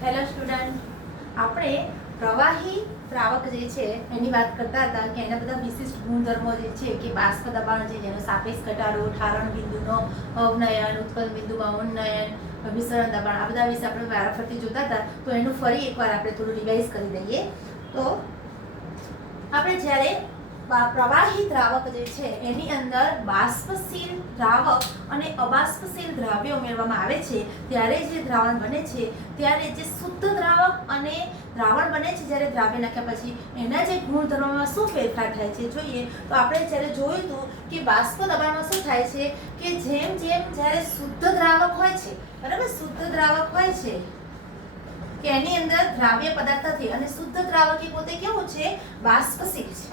Hello student, આપણે પ્રવાહી દ્રાવક જે છે એની વાત કરતા હતા કે એના બધા વિશિષ્ટ ગુણધર્મો જે છે કે બાષ્પ દબાણ છે, જેનો સાપેક્ષ ઘટાડો, ઠારણ બિંદુનો અવનયન, ઉત્કલન બિંદુમાં ઉન્નયન, વિસ્તરણ દબાણ, આ બધા વિશે આપણે વારાફરતી જોતા હતા. તો એનું ફરી એકવાર આપણે થોડું રિવાઇઝ કરી દઈએ. તો આપણે જ્યારે પ્રવાહી દ્રાવક જે છે એની અંદર બાષ્પશીલ દ્રાવક અને અબાષ્પશીલ દ્રાવ્ય ઉમેરવામાં આવે છે ત્યારે જે દ્રાવણ બને છે, ત્યારે જે શુદ્ધ દ્રાવક અને દ્રાવણ બને છે જ્યારે દ્રાવ્ય નાખ્યા પછી એના જે ગુણધર્મોમાં શું ફેરફાર થાય છે જોઈએ. તો આપણે જ્યારે જોયું હતું કે બાષ્પ દબાણમાં શું થાય છે કે જેમ જેમ જ્યારે શુદ્ધ દ્રાવક હોય છે, બરાબર, શુદ્ધ દ્રાવક હોય છે કે એની અંદર દ્રાવ્ય પદાર્થ નથી અને શુદ્ધ દ્રાવક એ પોતે કેવું છે, બાષ્પશીલ છે,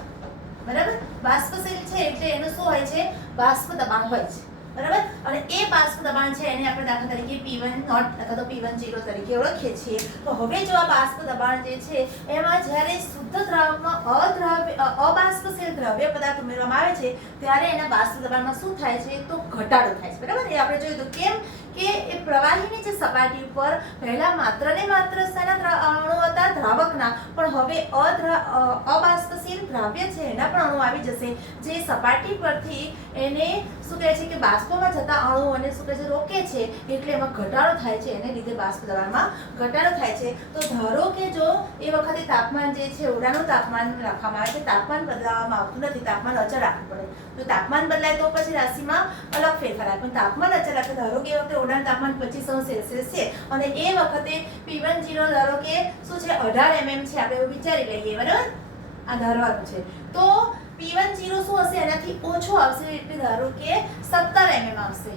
બરાબર. બાષ્પશીલ છે એટલે એનું શું હોય છે, બાષ્પ દબાણ હોય છે, બરાબર. અને એ બાષ્પ દબાણ છે એને આપણે દાખલા તરીકે P1 નોટ અથવા તો P10 તરીકે ઓળખીએ છીએ. તો હવે જો આ બાષ્પ દબાણ જે છે એમાં જ્યારે શુદ્ધ દ્રાવકમાં અબાષ્પશીલ દ્રવ્ય પદાર્થ ઉમેરવામાં આવે છે ત્યારે એના બાષ્પ દબાણમાં શું થાય છે, તો ઘટાડો થાય છે, બરાબર. એ આપણે જોયું તો કેમ કે એ પ્રવાહીની જે સપાટી ઉપર પહેલા માત્ર ને માત્ર શાના અણુ હતા, દ્રાવકના, પણ હવે અબાષ્પશીલ દ્રાવ્ય છે એના પણ અણુ આવી જશે, જે સપાટી પરથી એને શું કહે છે કે બાષ્પમાં જતા અણુઓને શું કહે છે, રોકે છે, એટલે એમાં ઘટાડો થાય છે. એને લીધે બાષ્પ દબાણમાં ઘટાડો થાય છે. તો ધારો કે જો એ વખતે તાપમાન જે છે ઓરડાનું તાપમાન રાખવામાં આવે છે, તાપમાન બદલાવવામાં આવતું નથી, તાપમાન અચળ રાખવું પડે. તો તાપમાન બદલાય તો પછી રાશિમાં અલગ ફેરફાર આવે, પણ તાપમાન અચળ રાખે. ધારો કે એ વખતે ઓરડાનું તાપમાન 25°C છે અને એ વખતે P10 ધારો કે શું છે 18 mm છે, આપણે એવું વિચારી લઈએ, બરાબર. આ ધારવાનું છે. તો P10 શું હશે, એનાથી ઓછો આવશે, એટલે ધારો કે 17 mm આવશે,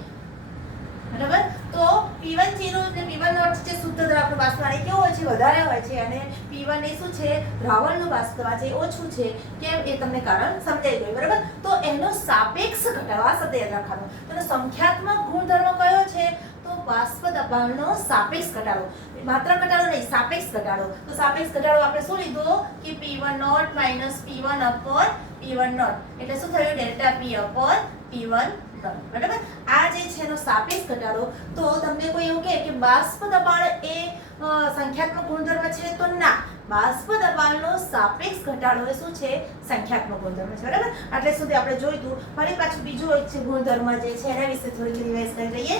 બરાબર. તો P10 એટલે P1 નોટ જે શુદ્ધ દ્રાવકનું બાષ્પ દબાણ કેવું હોય છે, વધારે હોય છે, અને P1 એ શું છે, દ્રાવણનું બાષ્પ દબાણ છે ઓછું છે. કેમ એ તમને કારણ સમજાઈ ગયું, બરાબર. તો એનો સાપેક્ષ ઘટાડો, આ શબ્દ યાદ રાખવાનો. તો સંખ્યાત્મક ગુણધર્મ કયો છે, તો બાષ્પ દબાણનો સાપેક્ષ ઘટાડો. માત્ર ઘટાડો નહીં, સાપેક્ષ ઘટાડો. તો સાપેક્ષ ઘટાડો આપણે શું લીધો કે P1 not minus P1 upon P1 not, એટલે શું થયું, delta P upon P1 not, બરાબર. આ જે છે એનો સાપેક્ષ ઘટાડો. તો તમને કોઈ એવું કહે કે બાષ્પ દબાણ એ સંખ્યાત્મક ગુણધર્મ છે, તો ના, બાષ્પ દબાણનો સાપેક્ષ ઘટાડો એ શું છે, સંખ્યાત્મક ગુણધર્મ છે, બરાબર. એટલે સુધી આપણે જોયું હતું. ફરી પાછું બીજું એક છે ગુણધર્મ જે છે એના વિશે થોડી રિવાઇઝ કરી લઈએ.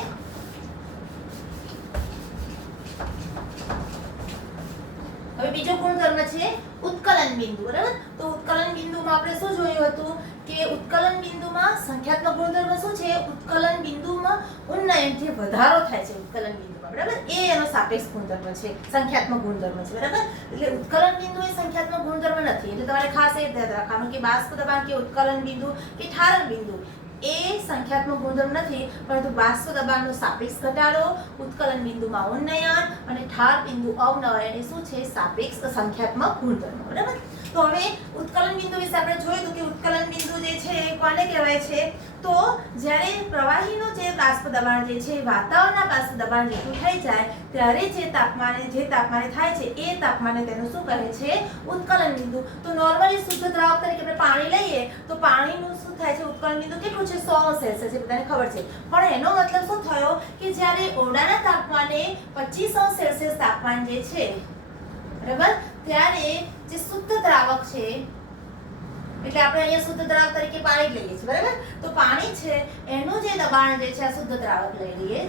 હવે બીજો ગુણધર્મ છે ઉત્કલન બિંદુ, બરાબર. તો ઉત્કલન બિંદુમાં આપણે શું જોયું હતું કે ઉત્કલન બિંદુમાં સંખ્યાત્મક ગુણધર્મ શું છે, ઉત્કલન બિંદુમાં ઉન્નયનથી વધારો થાય છે ઉત્કલન બિંદુમાં, બરાબર. એ એનો સાપેક્ષ ગુણધર્મ છે, સંખ્યાત્મક ગુણધર્મ છે, બરાબર. એટલે ઉત્કલન બિંદુ એ સંખ્યાત્મક ગુણધર્મ નથી. એટલે તમારે ખાસ એ યાદ રાખવાનું કે બાષ્પ દબાણ કે ઉત્કલન બિંદુ કે ઠારણ બિંદુ એ સંખ્યાત્મક ગુણધર્મ નથી, પરંતુ બાષ્પ દબાણનો સાપેક્ષ ઘટાડો, ઉત્કલન બિંદુમાં ઉન્નયન અને ઠાર બિંદુ અવનયન એ શું છે, સાપેક્ષ સંખ્યાત્મક ગુણધર્મ, બરાબર. તો હવે ઉત્કલન બિંદુ વિશે આપણે જોયું હતું કે ઉત્કલન બિંદુ જે છે એ કોને કહેવાય છે, તો જ્યારે પ્રવાહીનું જે બાષ્પ દબાણ જે છે વાતાવરણના બાષ્પ દબાણ જેટલું થઈ જાય ત્યારે જે તાપમાને થાય છે એ તાપમાને તેનું શું કહે છે, ઉત્કલન બિંદુ. તો નોર્મલી શુદ્ધ દ્રાવક તરીકે આપણે પાણી લઈએ તો પાણીનું શું થાય છે, ઉત્કલન બિંદુ કેટલું છે, 100°C છે, બધાને ખબર છે. પણ એનો મતલબ શું થયો કે જ્યારે ઓરડાના તાપમાને 25°C તાપમાન જે છે, બરાબર, ત્યારે જે શુદ્ધ દ્રાવક છે, એટલે આપણે અહીંયા શુદ્ધ દ્રાવક તરીકે પાણી લઈએ છીએ, બરાબર. તો પાણી છે એનું જે દબાણ જે છે આ શુદ્ધ દ્રાવક લઈ લઈએ,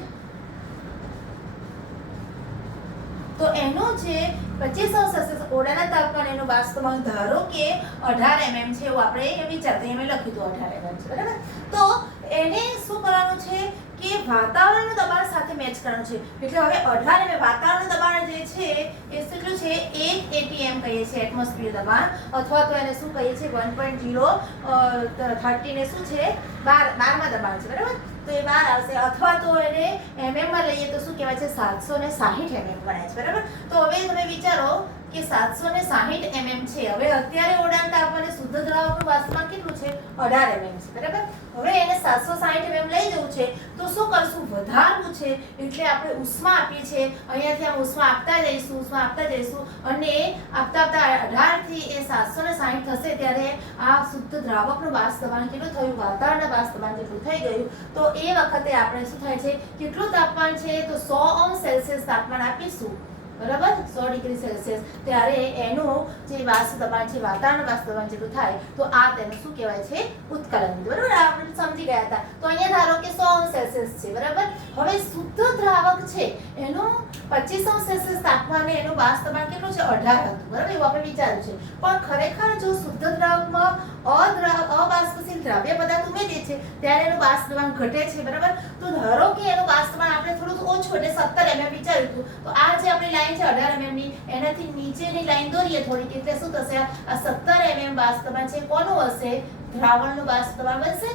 તો એનું જે 25°C ઓરડાના તાપમાને એનું બાષ્પમાં ધારો કે 18 mm છે, એવું આપણે વિચારતા એમ લખ્યું હતું 18 mm છે, બરાબર. તો એને શું કરવાનું છે કે વાતાવરણનું દબાણ સાથે મેચ કરવાનું છે. એટલે હવે 18 mm વાતાવરણનું દબાણ જે છે એ કેટલું છે, 1 atm કહીએ છીએ, એટમોસ્ફિયર દબાણ, અથવા તો એને શું કહીએ છીએ 1.030 ને શું છે 12માં દબાણ છે, બરાબર. તો એ 12 આવશે, અથવા તો એને mm માં લઈએ તો શું કહેવાય છે, 760 mm ગણાય છે, બરાબર. તો હવે તમે વિચારો કે 760 mm છે. હવે અત્યારે ઓરડાના તાપમાને શુદ્ધ દ્રાવકનું બાષ્પમાં કેટલું છે, 18 mm છે, બરાબર. હવે એને 760 mm લઈ જવું છે તો શું કરશું, વધારવું છે, એટલે આપણે ઉષ્મા આપીએ છીએ. અહીંયાથી આમ ઉષ્મા આપતા જઈશું અને આપતા 18 થી એ 760 થશે ત્યારે આ શુદ્ધ દ્રાવકનું બાષ્પ દબાણ કેટલું થયું, વાતાવરણના બાષ્પ દબાણ જેટલું થઈ ગયું. તો એ વખતે આપણે શું થાય છે, કેટલું તાપમાન છે, તો 100°C તાપમાન આપીશું, બરાબર 100 ડિગ્રી સેલ્સિયસ, ત્યારે એનું જે બાષ્પ દબાણ છે વાતાવરણ બાષ્પ દબાણ જેટલું થાય તો આ તેનું શું કહેવાય છે ઉત્કલન બિંદુ. બરાબર, આપણે સમજી ગયા હતા. તો અહીંયા ધારો કે 100 છે. બરાબર, હવે શુદ્ધ દ્રાવક છે એનું 25 સેલ્સિયસ તાપમાને એનું બાષ્પ દબાણ કેટલું છે 18 હતું. બરાબર, એવું આપણે વિચાર્યું છે. પણ ખરેખર જો શુદ્ધ દ્રાવકમાં અબાષ્પશીલ દ્રાવ્ય પદાર્થ ઉમેરીએ છે ત્યારે એનું બાષ્પ દબાણ ઘટે છે. બરાબર, તો ધારો કે એનું બાષ્પ દબાણ આપણે થોડું ઓછું એટલે 17 mm વિચાર્યું હતું. તો આ જે આપણી લાઈન છે 18 mm ની, એનાથી નીચેની લાઈન દોરીએ થોડીક, એટલે શું થશે આ 17 mm બાષ્પ દબાણ છે કોનું હશે દ્રાવણનું બાષ્પ દબાણ બનશે.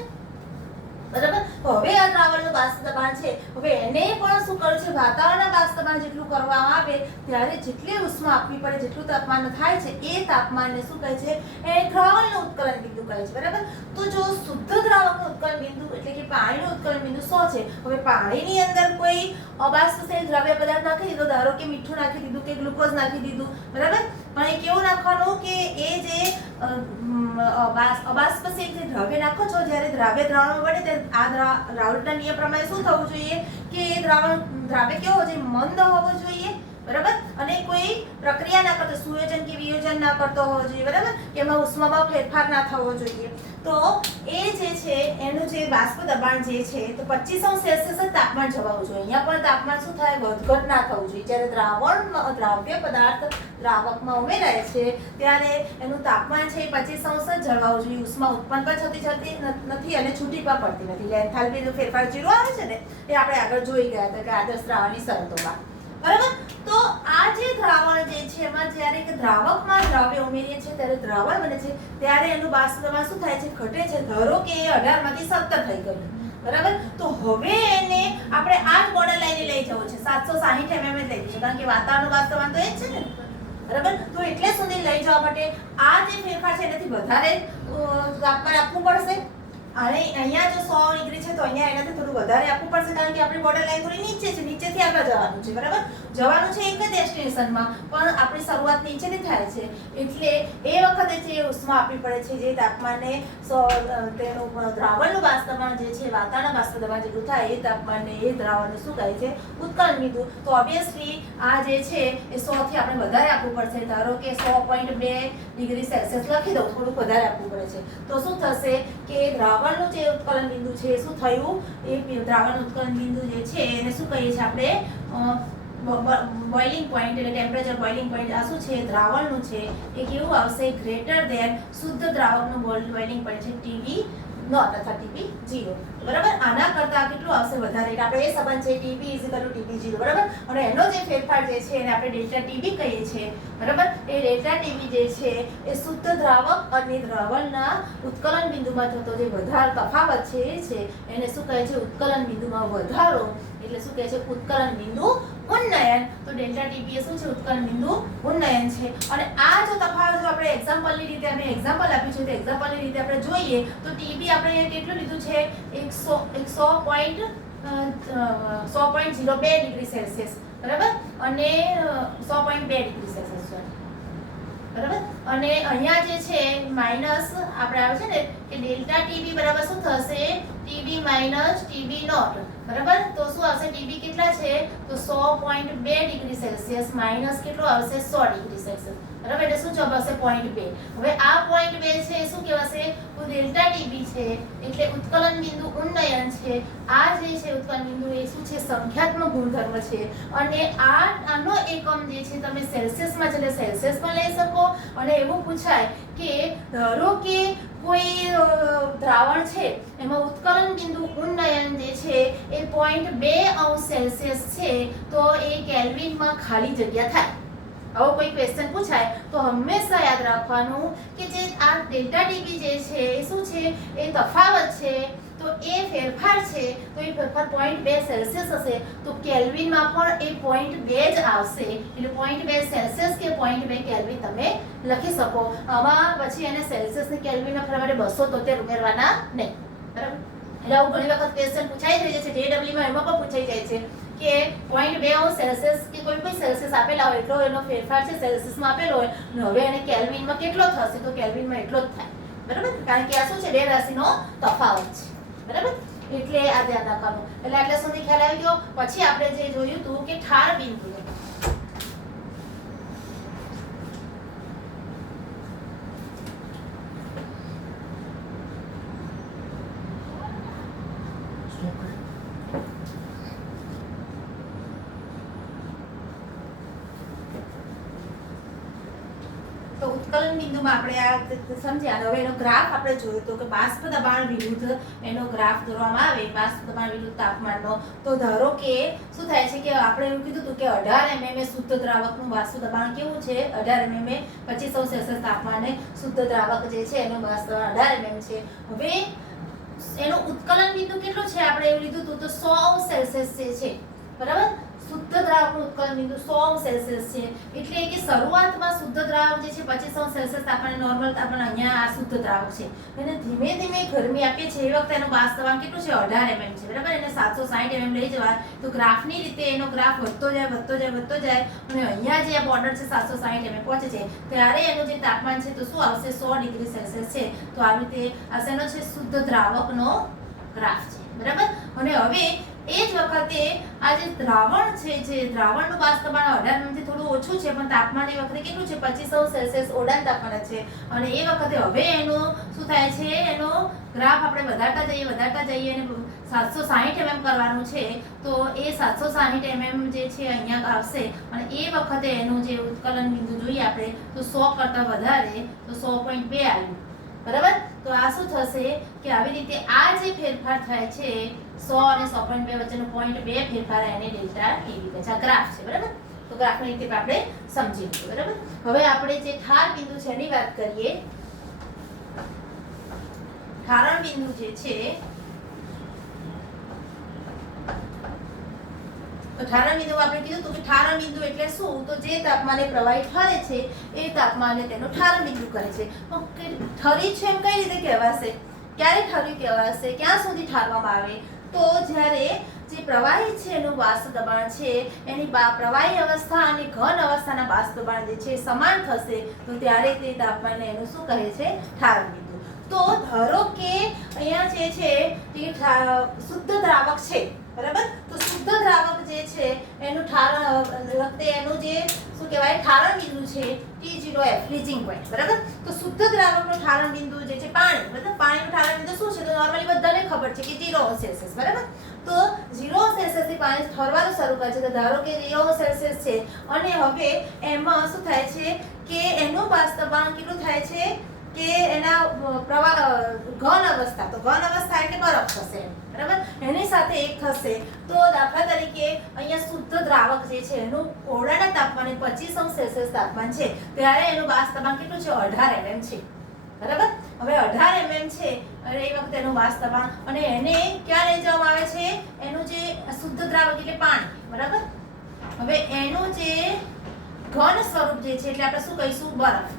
બરાબર, હવે આ દ્રાવણનું બાષ્પ દબાણ છે હવે એને પણ શું કરવું છે વાતાવરણના બાષ્પ દબાણ જેટલું કરવામાં આવે ત્યારે જેટલી ઉષ્મા આપવી પડે જેટલું તાપમાન થાય છે એ તાપમાનને શું કહે છે એ દ્રાવણનું ઉત્કલન બિંદુ કહે છે. બરાબર, તો જો શુદ્ધ દ્રાવકનું ઉત્કલન બિંદુ એટલે કે પાણીનું ઉત્કલન બિંદુ 100 છે. હવે પાણીની અંદર કોઈ અબાષ્પશીલ દ્રવ્ય પદાર્થ નાખી દીધો, ધારો કે મીઠું નાખી દીધું કે ગ્લુકોઝ નાખી દીધું. બરાબર, પણ એ કેવું નાખવાનું કે એ જે અબાષ્પશીલ જે દ્રવ્ય નાખો છો જ્યારે દ્રાવ્ય દ્રાવણમાં બને ત્યારે આ રાઉલ્ટના નિયમ પ્રમાણે શું થવું જોઈએ કે એ દ્રાવ્ય કેવો હોવો જોઈએ મંદ હોવો જોઈએ. બરાબર, અને કોઈ પ્રક્રિયા ના કરતો સુયોજન કે વિયોજન ના કરતો હોવો જોઈએ. બરાબર, એમાં ઉષ્મામાં ફેરફાર ના થવો જોઈએ. તો એ જે છે એનું જે બાષ્પ દબાણ જે છે તો 25 સેલ્સિયસ જ તાપમાન જવાનું જોઈએ. અહીંયા પણ તાપમાન શું થાય વધઘટ ના થવું જોઈએ. જ્યારે દ્રાવ્ય પદાર્થ દ્રાવકમાં ઉમેરાય છે ત્યારે એનું તાપમાન છે 25 જ જળવાવું જોઈએ. ઉષ્મા ઉત્પન્ન પણ થતી નથી અને છૂટી પણ પડતી નથી. એન્થાલ્પીનો ફેરફાર 0 આવે છે ને એ આપણે આગળ જોઈ ગયા હતા કે આદર્શ દ્રાવણની શરતોમાં. બરાબર, તો આ જે દ્રાવણ જે છે એમાં જ્યારે કે દ્રાવકમાં દ્રાવ્ય ઉમેરીએ છીએ ત્યારે દ્રાવણ બને છે ત્યારે એનું બાષ્પ દબાણ શું થાય છે ઘટે છે. ધારો કે 18 માંથી 17 થઈ ગયું. બરાબર, તો હવે એને આપણે આ જ બોર્ડર લાઈને લઈ જવું છે 760 mm લઈ જઈશું કારણ કે વાતાવરણનું બાષ્પ દબાણ તો એ જ છે ને. બરાબર, તો એટલે સુધી લઈ જવા માટે આ જે ફેરફાર છે એનાથી વધારે તાપમાન આપવું પડશે. અને અહીંયા જો 100 ડિગ્રી છે તો અહીંયા એનાથી થોડું વધારે આપવું પડશે કારણ કે આપણી બોર્ડર લાઈન થોડી નીચે છે, નીચેથી આગળ જવાનું છે. બરાબર, જવાનું છે એક જ ડેસ્ટિનેશનમાં પણ આપણી શરૂઆત નીચેથી થાય છે એટલે એ વખતે જે ઉષ્મા આપવી પડે છે જે તાપમાને તેનું દ્રાવણનું બાષ્પ દબાણ જે છે વાતાવરણના બાષ્પ દબાણ જેટલું થાય એ તાપમાનને એ દ્રાવણને શું કહે છે ઉત્કલન બિંદુ. તો ઓબ્વિયસલી આ જે છે એ 100 થી આપણે વધારે આપવું પડશે. ધારો કે 100.2 ડિગ્રી સેલ્સિયસ લખી દઉં, થોડુંક વધારે આપવું પડે છે. તો શું થશે કે દ્રાવણનું જે ઉત્કલન બિંદુ છે શું થયું એ દ્રાવણ ઉત્કલન બિંદુ જે છે એને શું કહીએ છીએ આપણે બોઇલિંગ પોઈન્ટ એટલે ટેમ્પરેચર બોઇલિંગ પોઈન્ટ. આ શું છે દ્રાવણનું છે એ કેવું આવશે ગ્રેટર ધેન શુદ્ધ દ્રાવકનું બોઇલિંગ પોઈન્ટ છે TB નોટ અથવા TB 0. બરાબર, આના કરતા કેટલું આવશે વધારે એટલે આપણે એ સંબંધ છે TB TB 0. બરાબર, અને એનો જે ફેરફાર જે છે એને આપણે ડેલ્ટા TB કહીએ છીએ. બરાબર, એ ડેલ્ટા TB જે છે એ શુદ્ધ દ્રાવક અને દ્રાવણના ઉત્કલન બિંદુમાં થતો જે વધારો તફાવત છે એ છે એને શું કહે છે ઉત્કલન બિંદુમાં વધારો એટલે શું કહે છે ઉત્કલન બિંદુ ઉન્નયન. તો ડેલ્ટા TB એ શું છે ઉત્કલન બિંદુ ઉન્નયન છે. અને આ જો તફાવત જો આપણે એક્ઝામ્પલની રીતે આપણે એક્ઝામ્પલ આપ્યું છે તો એક્ઝામ્પલની રીતે આપણે જોઈએ તો TB આપણે કેટલું લીધું છે 100.02 ડિગ્રી સેલ્સિયસ. બરાબર, અને 100.2 ડિગ્રી સેલ્સિયસ. બરાબર, અને અહીંયા જે છે માઈનસ આપણે આવે છે ને કે ડેલ્ટા TB બરાબર શું થશે TB માઈનસ TB નોટ. બરાબર, તો શું આવશે TB કેટલા છે તો 100.2 ડિગ્રી સેલ્સિયસ માઈનસ કેટલું આવશે 100 ડિગ્રી સેલ્સિયસ. બરાબર, એટલે શું જવાબ આવશે 0.2. હવે આ 0.2 છે એ શું કહેવાશે તો ડેલ્ટા TB છે એટલે ઉત્કલન બિંદુ ઉન્નયન છે. આ જે છે ઉત્કલન બિંદુ એ શું છે સંખ્યાત્મક ગુણધર્મ છે અને આનો એકમ જે છે તમે સેલ્સિયસમાં છે એટલે સેલ્સિયસ પણ લઈ શકો. અને એવું પૂછાય કે ધારો કે કોઈ દ્રાવણ છે એમાં ઉત્કલન બિંદુ ઉન્નયન જે છે એ 0.2 સેલ્સિયસ છે તો એ કેલ્વિનમાં ખાલી જગ્યા થાય. આવો કોઈ ક્વેશ્ચન પૂછાય તો હંમેશા યાદ રાખવાનું કે જે આ ડેલ્ટા TB જે છે એ શું છે એ તફાવત છે તો એ ફેરફાર છે તો એ ફેરફાર 0.2 સેલ્સિયસ હશે તો કેલ્વિનમાં પણ એ 0.2 જ આવશે એટલે 0.2 સેલ્સિયસ કે 0.2 કેલ્વિન તમે લખી શકો. આમાં પછી એને સેલ્સિયસ ને કેલ્વિનના ફેરફાર 273 ઉમેરવાના નહીં. બરાબર, એટલે આવું ઘણી વખત ક્વેશ્ચન પૂછાઈ જાય છે JEE માં એમાં પણ પૂછાઈ જાય છે કે 0.2 સેલ્સિયસ કે કોઈ સેલ્સિયસ આપેલા હોય એટલો એનો ફેરફાર છે સેલ્સિયસમાં આપેલો હોય અને હવે એને કેલ્વિનમાં કેટલો થશે તો કેલ્વિનમાં એટલો જ થાય. બરાબર, કારણ કે આ શું છે બે રાશિનો તફાવત છે. બરાબર, એટલે આ ધ્યાન રાખવાનું. એટલે આટલા સુધી ખ્યાલ આવી ગયો. પછી આપણે જે જોયું હતું કે ઠાર બિંદુ ઉત્કલન બિંદુમાં આપણે આ સમજ્યા. હવે એનો ગ્રાફ આપણે જોયો તો કે બાષ્પ દબાણ વિરુદ્ધ એનો ગ્રાફ દોરવામાં આવે બાષ્પ દબાણ વિરુદ્ધ તાપમાનનો. તો ધારો કે શું થાય છે કે આપણે એવું કીધું હતું કે 18 mm શુદ્ધ દ્રાવકનું બાષ્પ દબાણ કેવું છે? 18 mm 2500 સેલ્સિયસ તાપમાને શુદ્ધ દ્રાવક જે છે એનું બાષ્પ દબાણ 18 mm છે. હવે એનું ઉત્કલન બિંદુ કેટલું છે? આપણે એવું લીધું હતું તો 100 સેલ્સિયસ છે, બરાબર. શુદ્ધ દ્રાવકનું ઉત્કલન બિંદુ 100 સેલ્સિયસ છે. એટલે કે શરૂઆતમાં શુદ્ધ દ્રાવક જે છે 2500 સેલ્સિયસ તાપમાને નોર્મલ તાપમાન, અહીંયા આ શુદ્ધ દ્રાવક છે અને ધીમે ધીમે ગરમી આપીએ છીએ એ વખતે એનું બાષ્પ દબાણ કેટલું છે? 18 mm છે, બરાબર. એને 760 mm લઈ જવા તો ગ્રાફની રીતે એનો ગ્રાફ વધતો જાય અને અહીંયા જે આ બોર્ડર છે 760 mm પહોંચે છે ત્યારે એનું જે તાપમાન છે તો શું આવશે? 100 ડિગ્રી સેલ્સિયસ છે. તો આવી રીતે આ શેનો છે? શુદ્ધ દ્રાવકનો ગ્રાફ છે, બરાબર. અને હવે એ જ વખતે આ જે દ્રાવણ છે, જે દ્રાવણનું બાષ્પ દબાણ 18 mm થી થોડું ઓછું છે પણ તાપમાન એ વખતે કેટલું છે? 2500 સેલ્સિયસ ઓરડાનું તાપમાન છે. અને એ વખતે હવે એનો શું થાય છે? એનો ગ્રાફ આપણે વધારતા જઈએ અને 760 mm કરવાનું છે. તો એ 760 mm જે છે અહીંયા આવશે અને એ વખતે એનું જે ઉત્કલન બિંદુ જોઈએ આપણે તો 100 કરતાં વધારે તો 100.2 આવ્યું, બરાબર. તો આ શું થશે કે આવી રીતે આ જે ફેરફાર થાય છે 100 અને 100.2 વચ્ચેનો 0.2 ફેરફાર એને ડેલ્ટા ટીવી કહે છે. આ ગ્રાફ છે, બરાબર. તો ગ્રાફની રીતે આપણે સમજી લીધું, બરાબર. હવે આપણે જે ઠાર બિંદુ છે એની વાત કરીએ. ઠારણ બિંદુ જે છે તો ઠારણ બિંદુ આપણે કીધું તો કે ઠારણ બિંદુ એટલે શું? તો જે તાપમાને પ્રવાહી ઠરે છે એ તાપમાને તેનું ઠારણ બિંદુ કહે છે. ઠરી છે એમ કઈ રીતે કહેવાશે? ક્યારે ઠર્યું કહેવાશે? ક્યાં સુધી ઠારવામાં આવે? તો જ્યારે જે પ્રવાહી છે એનું બાષ્પ દબાણ છે એની પ્રવાહી અવસ્થા અને ઘન અવસ્થાના બાષ્પ દબાણ જે છે સમાન થશે તો ત્યારે તે તાપમાનને એનું શું કહે છે? ઠારણ બિંદુ. તો ધારો કે અહીંયા જે છે તે શુદ્ધ દ્રાવક છે, બરાબર. તો શુદ્ધ દ્રાવક જે છે એનું વખતે એનું જે શું કહેવાય? ઠારણ બિંદુ છે T0F, ફ્રીઝિંગ પોઈન્ટ, બરાબર. તો શુદ્ધ દ્રાવકનું ઠારણ બિંદુ જે છે પાણી, બરાબર. પાણીનું ઠારણ બિંદુ શું છે? તો નોર્મલી બધાને ખબર છે કે 0 સેલ્સિયસ, બરાબર. તો 0 સેલ્સિયસ થી પાણી ઠરવાનું શરૂ કરે છે. તો ધારો કે 0 સેલ્સિયસ છે અને હવે એમાં શું થાય છે કે એનું બાષ્પ દબાણ કેટલું થાય છે કે એના ઘન અવસ્થા, તો ઘન અવસ્થા એટલે બરફ થશે, બરાબર. એની સાથે એક થશે. તો દાખલા તરીકે અહીંયા શુદ્ધ દ્રાવક જે છે એનું ઓરડાના તાપમાને 2500 સેલ્સિયસ તાપમાન છે ત્યારે એનું બાષ્પ દબાણ કેટલું છે? 18 mm છે, બરાબર. હવે 18 mm છે અને એ વખતે એનું બાષ્પ દબાણ અને એને ક્યાં લઈ જવામાં આવે છે? એનું જે શુદ્ધ દ્રાવક એટલે પાણી, બરાબર. હવે એનું જે ઘન સ્વરૂપ જે છે એટલે આપણે શું કહીશું? બરફ,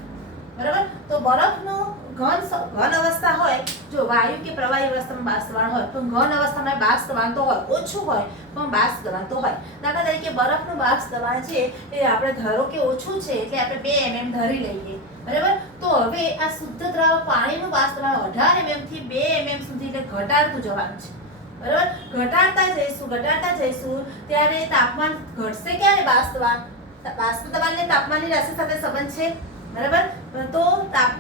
બરાબર. તો બરફનું ઘન અવસ્થા હોય, જો વાયુ કે પ્રવાહી અવસ્થામાં બાષ્પ દબાણ હોય તો ઘન અવસ્થામાં બાષ્પ દબાણ તો હોય, ઓછું હોય પણ બાષ્પ દબાણ તો હોય. દાખલા તરીકે બરફનું બાષ્પ દબાણ છે એ આપણે ધારો કે ઓછું છે એટલે આપણે 2 mm ધરી લઈએ, બરાબર. તો હવે આ શુદ્ધ દ્રાવક પાણીનું બાષ્પ દબાણ 18 mm થી 2 mm સુધી એટલે ઘટાડતું જવાનું છે, બરાબર. ઘટાડતા જઈશું ત્યારે તાપમાન ઘટશે. ક્યારે? બાષ્પ દબાણ ને તાપમાનની રાશિ સાથે સંબંધ છે, બરાબર. તો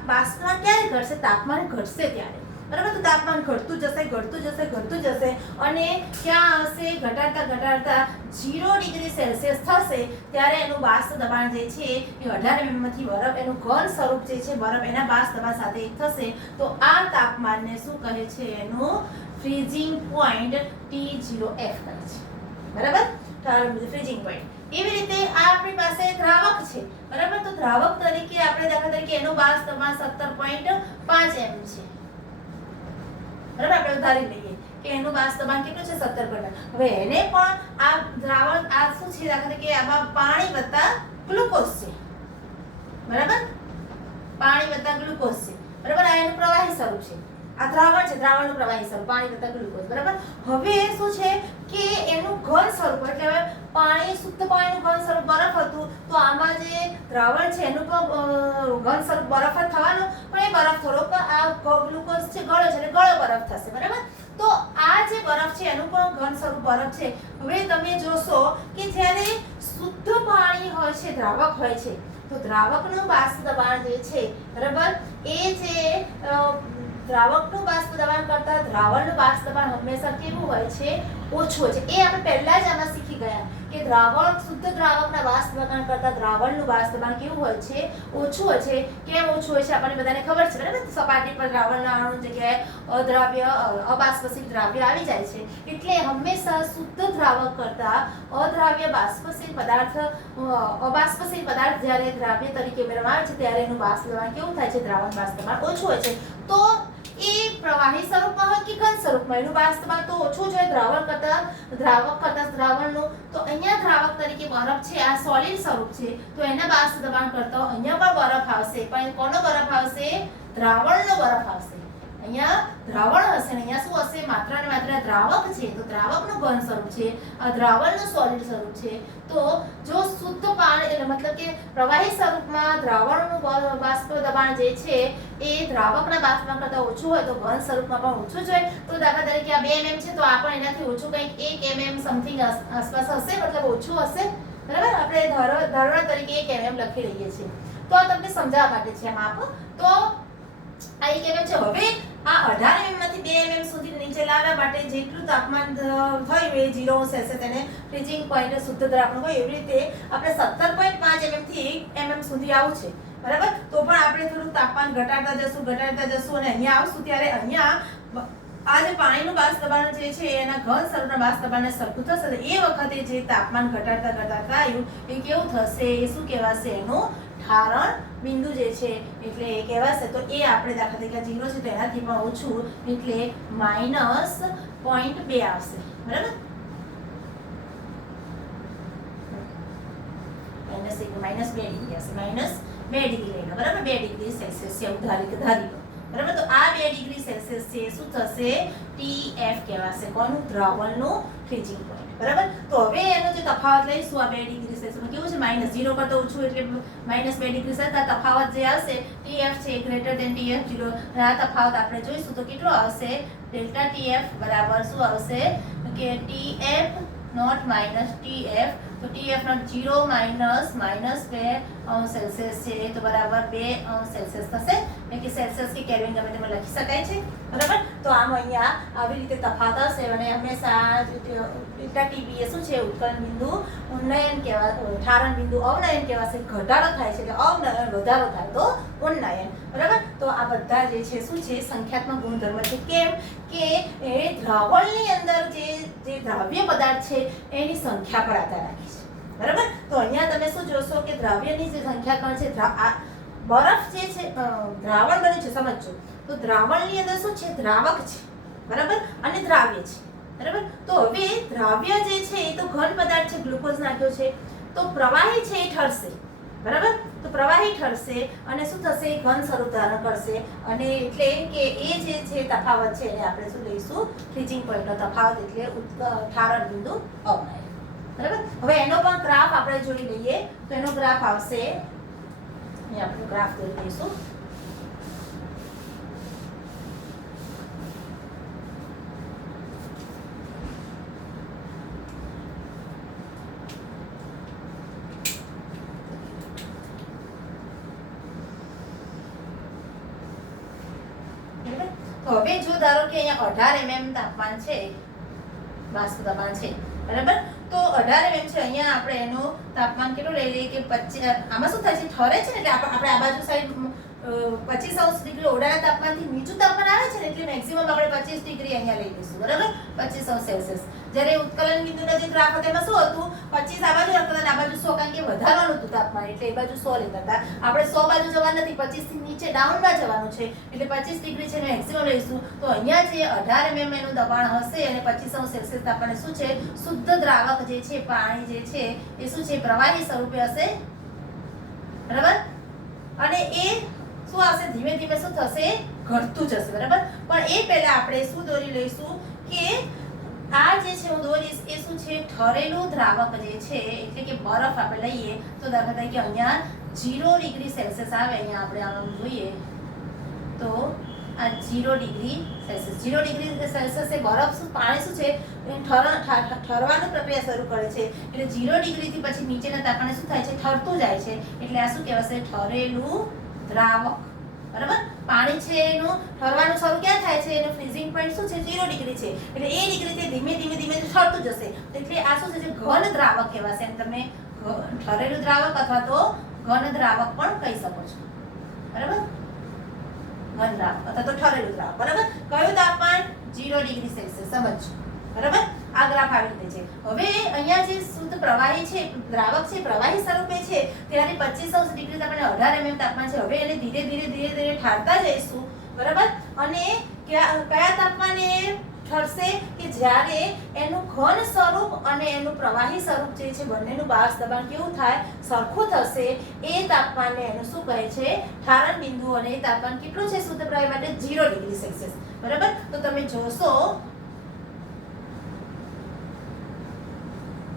બાષ્પ દબાણ ક્યારે ઘટશે? તાપમાન ઘટશે ત્યારે, બરાબર. તો તાપમાન ઘટતું જશે અને ક્યાં આવશે? ઘટાડતા 0 ડિગ્રી સેલ્સિયસ થશે ત્યારે એનું બાષ્પ દબાણ જે છે એ 18 mm માંથી બરફ એનું ઘન સ્વરૂપ જે છે બરફ એના બાષ્પ દબાણ સાથે એક થશે. તો આ તાપમાનને શું કહે છે? એનું ફ્રીઝિંગ પોઈન્ટ T0F કહે છે, બરાબર. Freezing point. એવી રીતે આ આપણી પાસે દ્રાવક છે, બરાબર. તો દ્રાવક તરીકે આપણે દાખલા તરીકે એનું બાષ્પ દબાણ 17.5 mm છે, બરાબર. આપણે ઉધારી લઈએ કે એનું બાષ્પ દબાણ કેટલું છે? 17. હવે એને પણ આ દ્રાવક આ શું છે? દાખલા તરીકે આમાં પાણી વત્તા ગ્લુકોઝ છે, બરાબર. પાણી વત્તા ગ્લુકોઝ છે, બરાબર. આ એનું પ્રવાહી સ્વરૂપ છે. આ દ્રાવણ છે, દ્રાવણનું પ્રવાહી સ્વરૂપ પાણી વત્તા ગ્લુકોઝ, બરાબર. હવે શું છે કે એનું ઘન સ્વરૂપ એટલે હવે શુદ્ધ પાણીનું ઘન સ્વરૂપ બરફ હતું તો આમાં જે દ્રાવણ છે એનું પણ ઘન સ્વરૂપ બરફ જ થવાનું પણ એ બરફ થોડોક આ ગ્લુકોઝ છે ગળ્યો છે એટલે ગળો બરફ થશે, બરાબર. તો આ જે બરફ છે એનું પણ ઘન સ્વરૂપ બરફ છે. હવે તમે જોશો કે જ્યારે શુદ્ધ પાણી હોય છે, દ્રાવક હોય છે તો દ્રાવકનું બાષ્પ દબાણ જે છે, બરાબર, એ જે દ્રાવકનું બાષ્પ દબાણ કરતા દ્રાવણનું બાષ્પ દબાણ હંમેશા કેવું હોય છે? ઓછું હોય છે. એ આપણે પહેલા જ આમાં શીખી ગયા કે દ્રાવક શુદ્ધ દ્રાવકના બાષ્પ દબાણ કરતા દ્રાવણનું બાષ્પ દબાણ કેવું હોય છે? ઓછું હોય છે. કેમ ઓછું હોય છે આપણને બધાને ખબર છે બરાબર. સપાટી પર દ્રાવણના અણુ જગ્યાએ અદ્રાવ્ય અબાષ્પશીલ દ્રાવ્ય આવી જાય છે. એટલે હંમેશા શુદ્ધ દ્રાવક કરતા અદ્રાવ્ય બાષ્પશીલ પદાર્થ અબાષ્પશીલ પદાર્થ જ્યારે દ્રાવ્ય તરીકે ઉમેરવામાં આવે છે ત્યારે એનું બાષ્પ દબાણ કેવું થાય છે? દ્રાવણ બાષ્પ દબાણ ઓછું હોય છે. તો એ પ્રવાહી સ્વરૂપમાં હોય કે ઘન સ્વરૂપમાં એનું બાષ્પ દબાણ તો ઓછું જ હોય દ્રાવક કરતા દ્રાવણનું. તો અહીંયા દ્રાવક તરીકે બરફ છે, આ સોલિડ સ્વરૂપ છે, તો એના બાષ્પ દબાણ કરતા અહીંયા પણ બરફ આવશે. પણ કોનો બરફ આવશે? દ્રાવણનો બરફ આવશે. અહીંયા દ્રાવણ હશે ને અહીંયા શું હશે? માત્ર ને માત્ર દ્રાવક છે તો દ્રાવકનું ઘન સ્વરૂપ છે, આ દ્રાવણનું સોલિડ સ્વરૂપ છે. તો જો શુદ્ધ પાણી એટલે મતલબ કે પ્રવાહી સ્વરૂપમાં દ્રાવણનું બાષ્પ દબાણ જે છે એ દ્રાવકના બાષ્પમાં કરતા ઓછું હોય તો ઘન સ્વરૂપમાં પણ ઓછું જ હોય. તો દાખલા તરીકે આ 2 mm છે તો આ પણ એનાથી ઓછું કંઈક 1 mm સમથિંગ આસપાસ હશે, મતલબ ઓછું હશે બરાબર. આપણે ધારણા તરીકે 1 mm લખી લઈએ છીએ. તો આ તમને સમજાવવા માટે છે માપ. તો આ 1 mm છે. હવે આ 18 mm માંથી 2 mm સુધી નીચે લાવવા માટે જેટલું તાપમાન થયું એ 0 સેલ્સિયસ એને ફ્રીઝિંગ પોઈન્ટ શુદ્ધ દ્રાવણ હોય એવી રીતે આપણે 17.5 mm થી 1 mm સુધી આવું છે બરાબર. તો પણ આપણે થોડું તાપમાન ઘટાડતા જશું અને અહીંયા આવશું ત્યારે અહીંયા આ જે પાણીનું બાષ્પ દબાણ જે છે એના ઘન સ્વરૂપના બાષ્પ દબાણને સરખું થશે. એ વખતે જે તાપમાન ઘટાડતા આવ્યું એ કેવું થશે? એ શું કહેવાશે? એનું ઠારણ બિંદુ જે છે એટલે એ કહેવાશે. તો એ આપણે દાખલા તરીકે 0 છે તો એનાથી પણ ઓછું એટલે -0.2 આવશે બરાબર. -2 ડિગ્રી આવશે. -2 ડિગ્રી લઈ લો બરાબર. 2 ડિગ્રી સેલ્સિયસ છે ધારી લો બરાબર. તો આ 2 ડિગ્રી સેલ્સિયસ છે શું થશે? TF કહેવાશે. કોનું? દ્રાવણનું ફ્રીઝિંગ પોઈન્ટ બરાબર. તો હવે એનો જે તફાવત લઈશું આ 2 ડિગ્રી સેલ્સિયસમાં કેવું છે? -0 કરતા ઓછું એટલે -2 ડિગ્રી સેલ્સિયસ. તફાવત જે આવશે TF છે ગ્રેટર ધેન TF0. આ તફાવત આપણે જોઈશું તો કેટલો આવશે? ડેલ્ટા TF બરાબર શું આવશે કે TF નોટ માઇનસ TF. તો TF નોટ 0 -2 સેલ્સિયસ છે તો બરાબર 2 સેલ્સિયસ થશે. એટલે સેલ્સિયસ કે કેલ્વિન ગમે તેમાં લખી શકાય છે બરાબર. તો આમ અહીંયા આવી રીતે તફાવત હશે અને હંમેશા ડેલ્ટા TB એ શું છે? ઉત્કલન બિંદુ ઉન્નયન કહેવાય, ઠારણ બિંદુ અવનયન કહેવાશે. ઘટાડો થાય છે એટલે અવનયન, વધારો થાય તો ઉન્નયન બરાબર. તો આ બધા જે છે શું છે? સંખ્યાત્મક ગુણધર્મ છે. કેમ કે એ દ્રાવણની અંદર જે દ્રાવ્ય પદાર્થ છે એની સંખ્યા પર આધાર રાખે છે બરાબર. તો અહીંયા તમે શું જોશો કે દ્રાવ્યની જે સંખ્યા પણ છે બરફ જે છે દ્રાવણ બન્યું છે સમજો. તો દ્રાવણની અંદર શું છે? દ્રાવક છે બરાબર અને દ્રાવ્ય છે બરાબર. તો હવે દ્રાવ્ય જે છે એ તો ઘન પદાર્થ છે, ગ્લુકોઝ નાખ્યો છે. તો પ્રવાહી છે એ ઠરશે બરાબર. તો પ્રવાહી ઠરશે અને શું થશે? ઘન સ્વરૂપ ધારણ કરશે. અને એટલે કે એ જે છે તફાવત છે એને આપણે શું લઈશું? ફ્રીઝિંગ પોઈન્ટનો તફાવત એટલે ઠારણ બિંદુ અવનયન બરાબર. હવે એનો પણ ગ્રાફ આપણે જોઈ લઈએ. તો એનો ગ્રાફ આવશે અહીં આપણે ગ્રાફ દોરી દઈશું. તો હવે જો ધારો કે અહીંયા 18 mm તાપમાન છે, બાષ્પ દબાણ છે બરાબર. તો 18 mm છે. અહીંયા આપણે એનું તાપમાન કેટલું લઈ લઈએ કે 25. આમાં શું થાય છે? ઠરે છે ને એટલે આપણે આ બાજુ સાઈડ 25 ડિગ્રી ઓરડાના તાપમાનથી નીચું તાપમાન આવે છે ને એટલે મેક્સિમમ આપણે 25 ડિગ્રી અહીંયા લઈ લઈશું બરાબર. 25 સેલ્સિયસ. જ્યારે ઉત્કલન બિંદુના જે ગ્રાફ હતા એમાં શું હતું? 25 આ બાજુ રાખતા અને આ બાજુ 100, કારણ કે વધારવાનું હતું તાપમાન એટલે એ બાજુ 100 લેતા હતા. આપણે 100 બાજુ જવાનું નથી, 25 થી નીચે ડાઉનમાં જવાનું છે એટલે 25 ડિગ્રી છે મેક્સિમમ લઈશું. તો અહીંયા જે 18 mm એનું દબાણ હશે અને 25 સેલ્સિયસ તાપમાને શું છે? શુદ્ધ દ્રાવક જે છે પાણી જે છે એ શું છે? પ્રવાહી સ્વરૂપે હશે બરાબર. અને એ શું આવશે? ધીમે ધીમે શું થશે? ઘટતું જશે બરાબર. પણ એ પહેલા આપણે શું દોરી લઈશું કે આ જે છે હું દોરીશ એ શું છે? ઠરેલું દ્રાવક જે છે એટલે કે બરફ આપણે લઈએ તો દાખલા તરીકે અહીંયા 0 ડિગ્રી સેલ્સિયસ આવે. અહીંયા આપણે આમ જોઈએ તો આ 0 ડિગ્રી સેલ્સિયસ. 0 ડિગ્રી સેલ્સિયસ એ બરફ શું પાણી શું છે? ઠરવાની પ્રક્રિયા શરૂ કરે છે એટલે 0 ડિગ્રીથી પછી નીચેના તાપમાને શું થાય છે? ઠરતું જાય છે એટલે આ શું કહેવાશે? ઠરેલું દ્રાવક બરાબર. પાણી છે એનું ઠરવાનું શરૂ ક્યાં થાય છે, એનું ફ્રીઝિંગ પોઈન્ટ શું છે 0 ડિગ્રી છે, એટલે એ ડિગ્રીથી ધીમે ધીમે ધીમે ઠરતું જશે, એટલે આ શું છે ઘન દ્રાવક કહેવાશે. એમ તમે ઠરેલું દ્રાવક અથવા તો ઘન દ્રાવક પણ કહી શકો છો. બરાબર, ઘન દ્રાવક અથવા તો ઠરેલું દ્રાવક. બરાબર, કયું તાપમાન 0 ડિગ્રી સેલ્સિયસ. સમજો. બરાબર, આ ગ્રાફ આવી રીતે છે. હવે અહીંયા જે શુદ્ધ પ્રવાહી છે, દ્રાવક છે, પ્રવાહી સ્વરૂપે છે, ત્યારે 25 ડિગ્રી આપણે 18 mm તાપમાન છે. હવે એને ધીરે ધીરે ધીરે ધીરે ઠારતા જઈશું. બરાબર, અને કયા તાપમાને ઠરશે કે જ્યારે એનું ઘન સ્વરૂપ અને એનું પ્રવાહી સ્વરૂપ જે છે બંનેનું બાષ્પ દબાણ કેવું થાય, સરખું થશે. એ તાપમાનને એનું શું કહે છે, ઠારણ બિંદુ. અને એ તાપમાન કેટલું છે શુદ્ધ પ્રવાહી માટે 0 ડિગ્રી સેલ્સિયસ. બરાબર, તો તમે જોશો.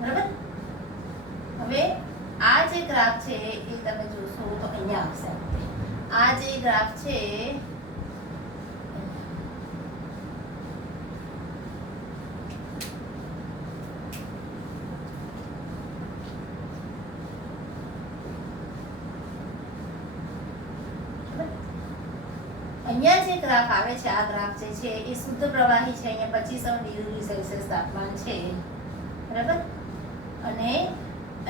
બરાબર, હવે આ જે ગ્રાફ છે એ તમે જોશો તો અહીંયા આવશે. આ જે ગ્રાફ છે અહીંયા જે ગ્રાફ આવે છે, આ ગ્રાફ જે છે એ શુદ્ધ પ્રવાહી છે. અહીંયા 25 ડિગ્રી સેલ્સિયસ તાપમાન છે. બરાબર, અને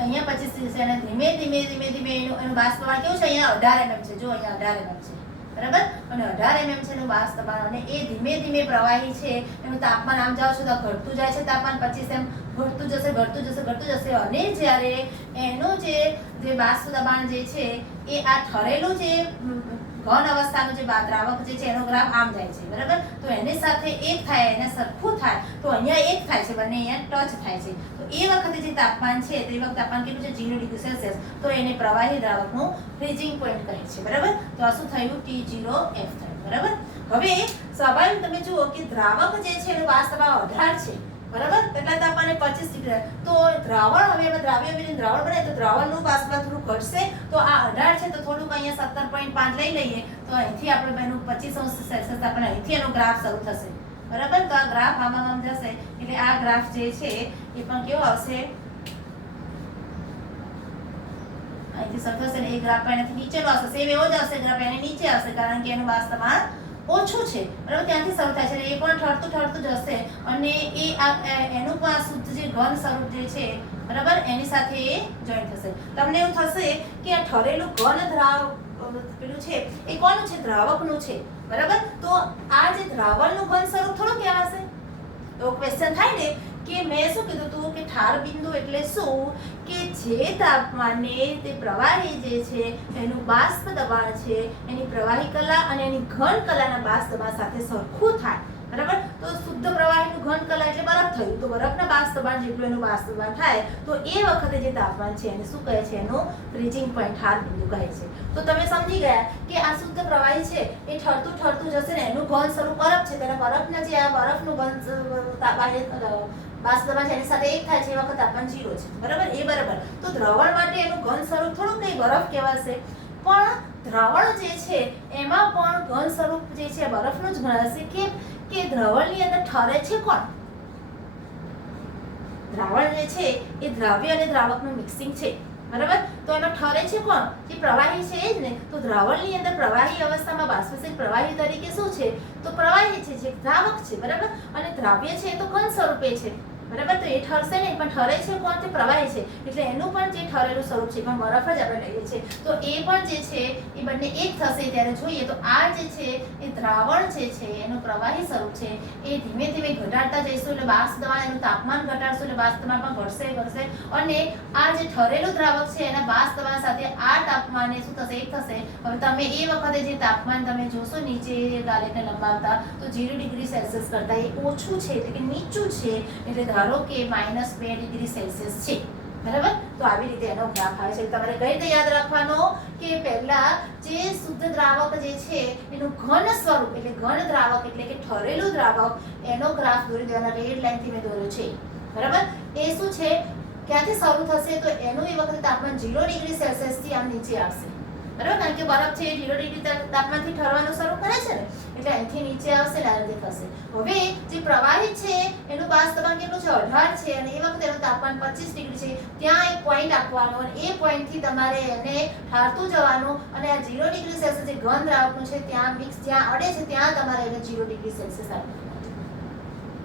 અહીંયા 25 ડિગ્રી છે અને ધીમે ધીમે ધીમે ધીમે એનું બાષ્પ દબાણ કેવું છે, અહીંયા 18 mm છે. જો અહીંયા 18 mm છે. બરાબર, અને 18 mm છે એનું બાષ્પ દબાણ. અને એ ધીમે ધીમે પ્રવાહી છે એનું તાપમાન આમ જાવ છો તો ઘટતું જાય છે તાપમાન. 25 એમ ઘટતું જશે ઘટતું જશે ઘટતું જશે. અને જ્યારે એનું જે બાષ્પ દબાણ જે છે એ આ ઠરેલું જે ઘન અવસ્થાનું જે દ્રાવક જે છે એનો ગ્રાફ આમ જાય છે. બરાબર, તો એની સાથે એક થાય, એને સરખું થાય તો અહીંયા એક થાય છે, બંને અહીંયા ટચ થાય છે. તો એ વખતે જે તાપમાન છે તે વખતે તાપમાન કેટલું છે 0 ડિગ્રી સેલ્સિયસ. તો એને પ્રવાહી દ્રાવકનું ફ્રીઝિંગ પોઈન્ટ કહે છે. બરાબર, તો આ શું થયું T0F થયું. બરાબર, હવે સ્વાભાવિક તમે જુઓ કે દ્રાવક જે છે એનું બાષ્પ દબાણ 18 છે. બરાબર, એટલા તાપમાને 25 ડિગ્રી. તો દ્રાવણ, હવે એમાં દ્રાવ્ય મિશ્રણ દ્રાવણ બને તો દ્રાવણનું બાષ્પ થોડું ઘટશે. તો આ 18 છે તો થોડુંક અહીંયા 17.5 લઈ લઈએ તો અહીંથી આપણે એનું 25 સેલ્સિયસ આપણે અહીંથી એનો ગ્રાફ શરૂ થશે. બરાબર, તો આ ગ્રાફ આમાં જશે એટલે આ ગ્રાફ જે છે એ પણ કેવો આવશે, અહીંથી શરૂ થશે ને એ ગ્રાફ એનાથી નીચેનો આવશે. સેમ એવો જ આવશે ગ્રાફ, એને નીચે આવશે કારણ કે એનું બાષ્પ દબાણ ઓછું છે. બરાબર, ત્યાંથી શરૂ થાય છે એ પણ ઠરતું જશે અને એ એનું પણ આ શુદ્ધ જે ઘન સ્વરૂપ જે છે બરાબર એની સાથે એ જોઈન્ટ થશે. તમને એવું થશે કે આ ઠરેલું ઘન પેલું છે એ કોનું છે, દ્રાવકનું છે. બરાબર, તો આ જે દ્રાવણનું ઘન સ્વરૂપ થોડું કહેવાશે. તો ક્વેશ્ચન થાય ને કે મેં શું કીધું હતું કે ઠાર બિંદુ એટલે શું, કે જે તાપમાને તે પ્રવાહી જે છે એનું બાષ્પ દબાણ છે એની પ્રવાહી કલા અને એની ઘન કલાના બાષ્પ દબાણ સાથે સરખું થાય. બરાબર, તો શુદ્ધ પ્રવાહીનું ઘન કલા એટલે બરફ થયું. તો બરફના બાષ્પ દબાણ જેટલું એનું બાષ્પ દબાણ થાય તો એ વખતે જે તાપમાન છે એને શું કહે છે, એનું ફ્રીઝિંગ પોઈન્ટ ઠાર બિંદુ કહે છે. તો તમે સમજી ગયા કે આ શુદ્ધ પ્રવાહી છે એ ઠરતું જશે ને એનું ઘન સ્વરૂપ બરફ છે. ત્યારે બરફના જે આ બરફનું ઘન બાષ્પ દબાણ છે એની સાથે એક થાય છે એ વખત તાપમાન 0 છે. બરાબર, એ બરાબર. તો દ્રવણ માટે એનું ઘન સ્વરૂપ થોડુંક નહીં બરફ કહેવાશે, પણ દ્રાવણ જે છે એમાં પણ ઘન સ્વરૂપ જે છે બરફનું જ ગણાશે. કે દ્રાવણની અંદર ઠરે છે કોણ, દ્રાવણ જે છે એ દ્રાવ્ય અને દ્રાવકનું મિક્સિંગ છે. બરાબર, તો એમાં ઠરે છે કોણ, જે પ્રવાહી છે એ જ ને. તો દ્રાવણની અંદર પ્રવાહી અવસ્થામાં બાષ્પશીલ પ્રવાહી તરીકે શું છે, તો પ્રવાહી છે જે દ્રાવક છે. બરાબર, અને દ્રાવ્ય છે એ તો ઘન સ્વરૂપે છે. બરાબર, તો એ ઠરશે નહીં, પણ ઠરે છે કોણ, તે પ્રવાહી છે. એટલે એનું પણ જે ઠરેલું સ્વરૂપ છે પણ બરફ જ આપણે લઈએ છીએ. તો એ પણ જે છે એ બંને એક થશે. ત્યારે જોઈએ તો આ જે છે એ દ્રાવણ જે છે એનું પ્રવાહી સ્વરૂપ છે એ ધીમે ધીમે ઘટાડતા જઈશું એટલે બાષ્પ દબાણ એનું તાપમાન ઘટાડશું એટલે બાષ્પ દબાણ પણ ઘટશે. અને આ જે ઠરેલું દ્રાવક છે એના બાષ્પ દબાણ સાથે આ તાપમાને શું થશે, એક થશે. હવે તમે એ વખતે જે તાપમાન તમે જોશો નીચે ગાલેટને લંબાવતા તો 0 ડિગ્રી સેલ્સિયસ કરતાં એ ઓછું છે એટલે કે નીચું છે. એટલે ધારો કે -2 ડિગ્રી સેલ્સિયસ છે. બરાબર, તો આવી રીતે એનો ગ્રાફ આવે છે. તમારે કઈ રીતે યાદ રાખવાનો કે પહેલા જે શુદ્ધ દ્રાવક જે છે એનું ઘન સ્વરૂપ એટલે ઘન દ્રાવક એટલે કે ઠરેલું દ્રાવક એનો ગ્રાફ દોરી દેવાના. રેડ લાઈનથી મેં દોર્યો છે. બરાબર, એ શું છે, ક્યાંથી શરૂ થશે તો એનું એ વખતે તાપમાન 0 ડિગ્રી સેલ્સિયસ થી આમ નીચે આવશે. બરાબર, કારણ કે બરફ છે 0 ડિગ્રી તાપમાનથી ઠરવાનું શરૂ કરે છે ને એટલે અહીંથી નીચે આવશે ને આ રીતે થશે. હવે જે પ્રવાહી છે એનું બાષ્પ દબાણ કેટલું છે, 18 છે અને એ વખતે એનું તાપમાન 25 ડિગ્રી છે. ત્યાં એક પોઈન્ટ આપવાનો અને એ પોઈન્ટથી તમારે એને ઠારતું જવાનું અને આ 0 ડિગ્રી સેલ્સિયસ જે ઘન દ્રાવકનું છે ત્યાં મિક્સ જ્યાં અડે છે ત્યાં તમારે એને 0 ડિગ્રી સેલ્સિયસ આપવાનું,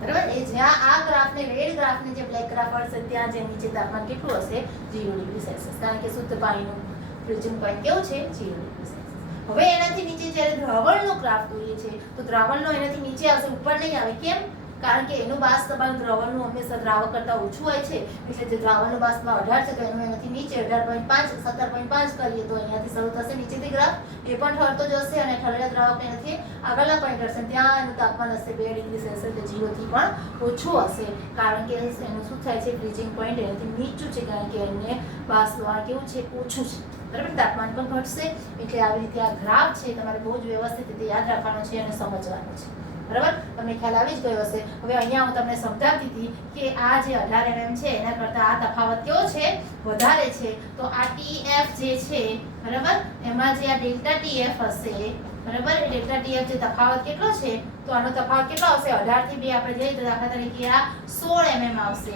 બરાબર. એ જ્યાં આ ગ્રાફને રેડ ગ્રાફને જે બ્લેક ગ્રાફ હશે ત્યાં જે નીચે તાપમાન કેટલું હશે 0 ડિગ્રી સેલ્સિયસ, કારણ કે શુદ્ધ પાણીનું ફ્રીઝિંગ પોઈન્ટ કેવું છે 0 ડિગ્રી સેલ્સિયસ. હવે એનાથી નીચે જ્યારે દ્રાવણનો ગ્રાફ દોરીએ છે તો દ્રાવણનો એનાથી નીચે આવશે, ઉપર નહીં આવે. કેમ? કારણ કે એનું બાષ્પ દબાણ દ્રાવણનું હંમેશા દ્રાવક કરતાં ઓછું હોય છે, એટલે જે દ્રાવણનું બાષ્પ 18 છે તો એનું એનાથી નીચે 18.5 17.5 કરીએ તો અહીંયાથી શરૂ થશે નીચેથી ગ્રાફ, એ પણ ઠરતો જશે અને ઠરેલા દ્રાવક એનાથી આગળના પોઈન્ટ હશે ત્યાં એનું તાપમાન હશે 2 ડિગ્રી સેલ્સિયસ, એટલે 0 થી પણ ઓછું હશે, કારણ કે એનું શું થાય છે ફ્રીઝિંગ પોઈન્ટ એનાથી નીચું છે, કારણ કે એને બાષ્પ દબાણ કેવું છે ઓછું છે, બરાબર. તાપમાન પણ ઘટશે. એટલે આવી રીતે આ ગ્રાફ છે તમારે બહુ જ વ્યવસ્થિત રીતે યાદ રાખવાનો છે અને સમજવાનો છે, બરાબર. તમને ખ્યાલ આવી જ ગયો હશે. હવે અહીંયા હું તમને સમજાવતી હતી કે આ જે 18 mm છે એના કરતાં આ તફાવત કેવો છે વધારે છે, તો આ TF જે છે, બરાબર, એમાં જે આ ડેલ્ટા TF હશે, બરાબર, એ ડેલ્ટા TF જે તફાવત કેટલો છે તો આનો તફાવત કેટલો આવશે 18 થી 2 આપણે જઈએ તો દાખલા તરીકે આ 16 mm આવશે,